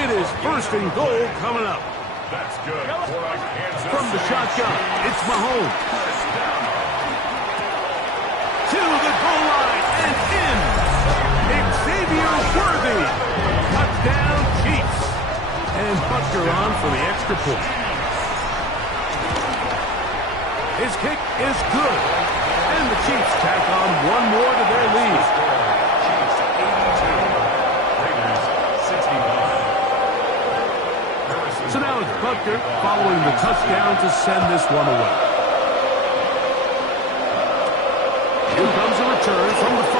It is 1st and goal coming up. That's good for a Kansas From the shotgun, it's Mahomes. To the goal line and in. Xavier Worthy. Touchdown, Chiefs. And Butker on for the extra point. His kick is good. And the Chiefs tack on one more to their lead. Chiefs 82. Raiders 65. So now it's Butker following the touchdown to send this one away. Here comes a return from the 5.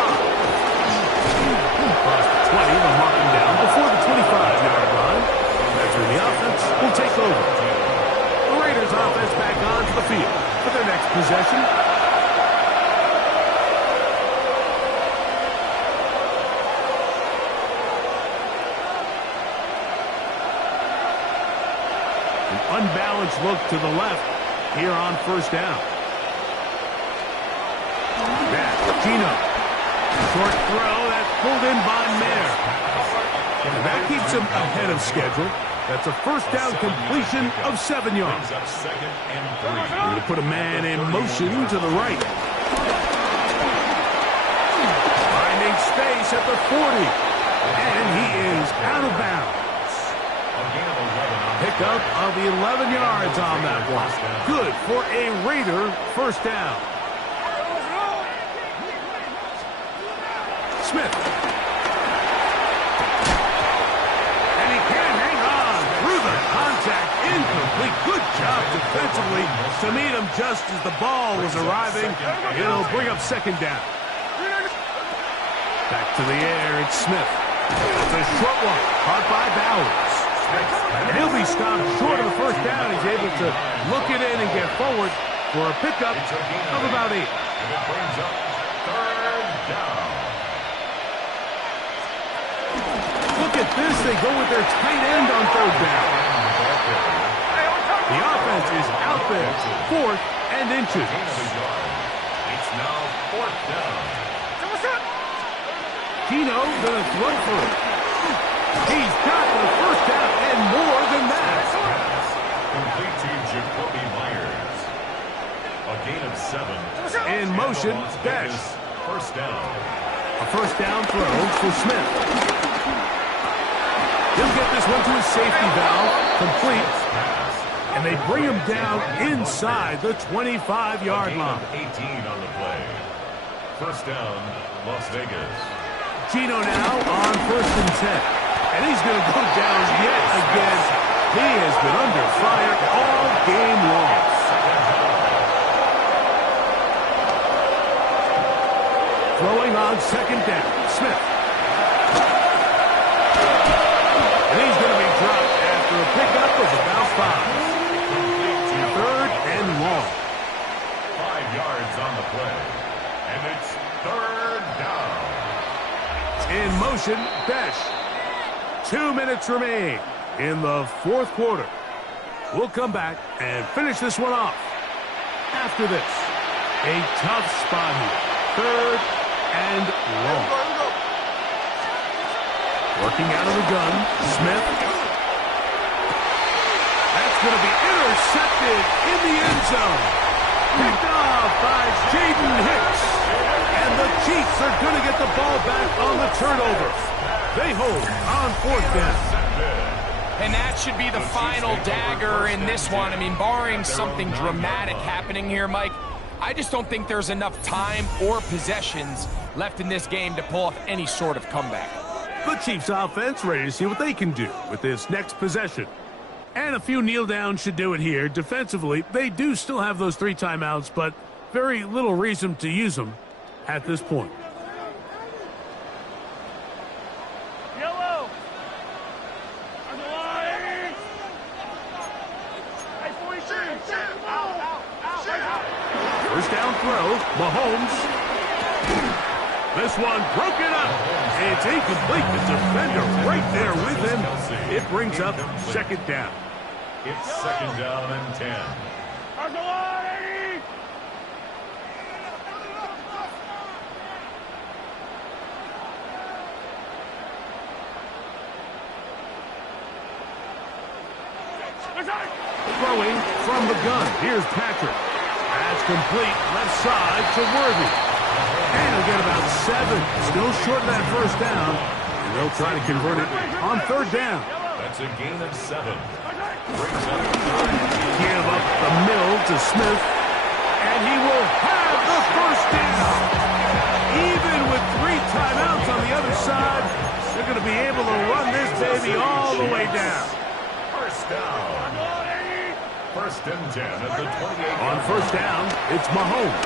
Across the 20, they'll mark him down before the 25-yard line. That's where the offense will take over. The Raiders offense back onto the field for their next possession. An unbalanced look to the left here on 1st down. Back, Gino. Short throw, that's pulled in by Mayer. And that keeps him ahead of schedule. That's a 1st down completion of 7 yards. Brings up 2nd and 3. We're going to put a man in motion to the right. Finding space at the 40. And he is out of bounds. A gain of 11. Pickup of 11 yards on that one. Good for a Raider 1st down. Smith. And he can't hang on through the contact. Incomplete. Good job defensively to meet him just as the ball was arriving. It'll bring up 2nd down. Back to the air. It's Smith. It's a short one. Caught by Bowers. And he'll be stopped short of the 1st down. He's able to look it in and get forward for a pickup of about 8. And it brings up 3rd down. Look at this. They go with their tight end on 3rd down. The offense is out there. 4th and inches. It's now 4th down. Gino gonna throw for it. He's got the first down and more than that. Complete to Jacoby Myers. A gain of 7. In motion, Dash. First down. A first down throw for Smith. He'll get this one to his safety valve, complete. And they bring him down inside the 25-yard line. 18 on the play. First down, Las Vegas. Gino now on 1st and 10. And he's going to go down yet again. He has been under fire all game long. Throwing on 2nd down, Smith. And he's going to be dropped after a pickup of about 5. 3rd and long. 5 yards on the play. And it's 3rd down. In motion, Besh. 2 minutes remain in the 4th quarter. We'll come back and finish this one off. After this, a tough spot here. 3rd and long. Working out of the gun, Smith. That's going to be intercepted in the end zone. Picked off by Jaden Hicks. And the Chiefs are going to get the ball back on the turnover. They hold on 4th down. And that should be the final dagger in this one. I mean, barring something dramatic happening here, Mike, I just don't think there's enough time or possessions left in this game to pull off any sort of comeback. The Chiefs offense ready to see what they can do with this next possession. And a few kneel downs should do it here. Defensively, they do still have those 3 timeouts, but very little reason to use them at this point. Yellow. First down throw, Mahomes. This one broken up. It's incomplete. The defender right there with him. It brings up 2nd down. It's 2nd down and 10. Throwing from the gun. Here's Patrick. That's complete. Left side to Worthy. And he'll get about 7. Still short of that first down. And they'll try to convert it on 3rd down. That's a gain of 7. Brings up Give up the middle to Smith. And he will have the first down. Even with 3 timeouts on the other side, they're going to be able to run this baby all the way down. first down. 1st and 10 at the 28. On 1st down, it's Mahomes.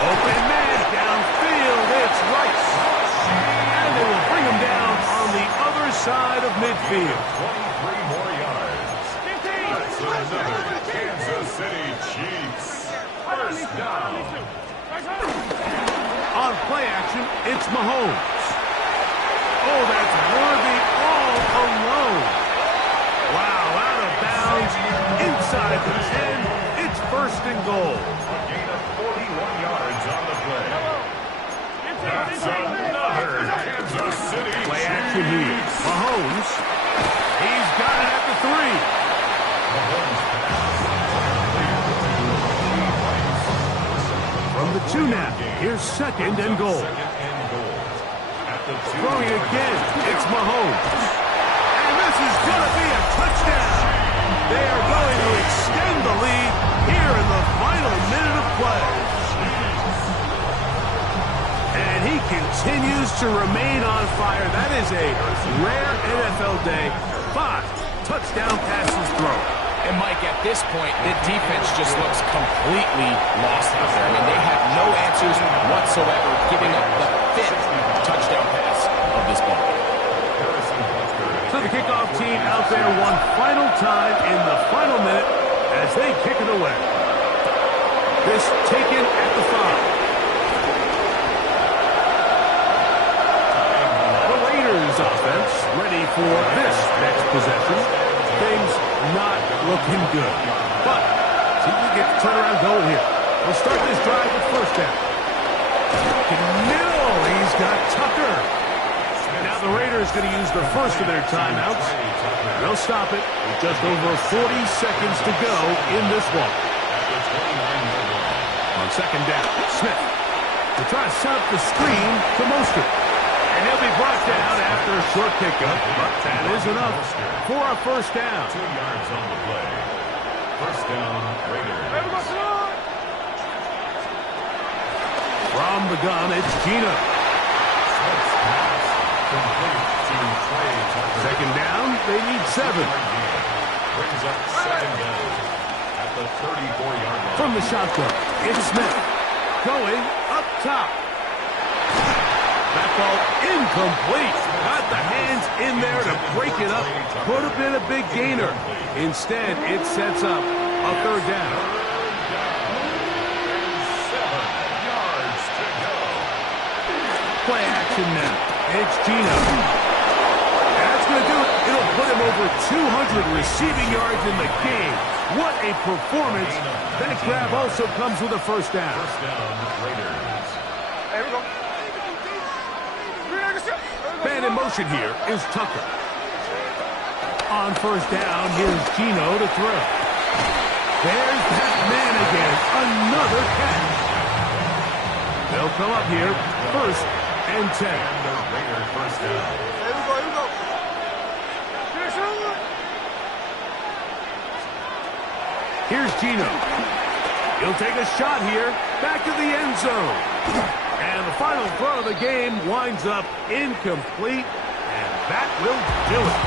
Open man downfield, it's Rice. And they will bring him down on the other side of midfield. 23 more yards. That's another Kansas City Chiefs. 1st down. On play action, it's Mahomes. Oh, that's Worthy all alone. Wow, out of bounds, inside the 10. It's 1st and goal. A gain of 41 yards on the play. That's another Kansas City Play action here. Mahomes. He's got it at the 3. From the 2 now. Here's 2nd and goal. Throwing again. It's Mahomes. And this is going to be a touchdown. They are going to extend the lead here in the final minute of play. And he continues to remain on fire. That is a rare NFL day. 5 touchdown passes thrown. And, Mike, at this point, the defense just looks completely lost out there. I mean, they have no answers whatsoever, giving up the 5th touchdown pass of this ball. So the kickoff team out there one final time in the final minute as they kick it away. This taken at the 5. The Raiders offense ready for this next possession. Things not looking good. But see if we get the turnaround going here. We'll start this drive with first down. No, he's got Tucker. Now the Raiders going to use the first of their timeouts. They'll stop it with just over 40 seconds to go in this one. On second down, Smith to try to set up the screen to Mostert. And he'll be brought down after a short pickup, but that is enough for a first down. 2 yards on the play. First down, Raiders. From the gun, it's Gino. Second down, they need 7. Brings up second down at the 34-yard line. From the shotgun, it's Smith. Going up top. That ball incomplete. Got the hands in there to break it up. Could have been a big gainer. Instead, it sets up a third down. 7 yards to go. Play action now. It's Gino. That's going to do it. It'll put him over 200 receiving yards in the game. What a performance. That grab also comes with a first down. First down, Raiders. There we go. Man in motion here is Tucker. On first down, here's Gino to throw. There's that man again. Another catch. They'll come up here. First and 10. And the Raiders first down. Here we go. Here's Gino. He'll take a shot here. Back to the end zone. And the final throw of the game winds up incomplete. And that will do it.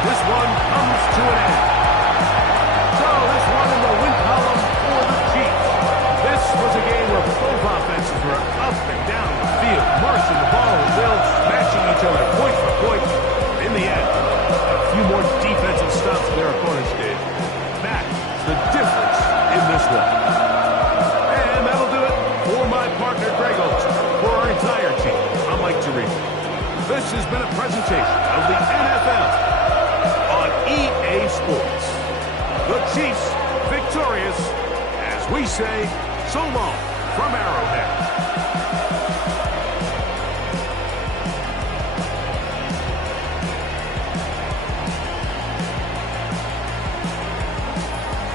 This one comes to an end. So this one in the win column for the Chiefs. This was a game where both offenses were up and down the field, marching the ball and Bill, matching each other point for point. In the end, a few more defensive stops than their opponents did. That's the difference in this one. And that'll do it for my partner, Greg Oates. For our entire team, I'm Mike Therese. This has been a presentation of the NFL on EA Sports. The Chiefs victorious, as we say, so long from Arrowhead.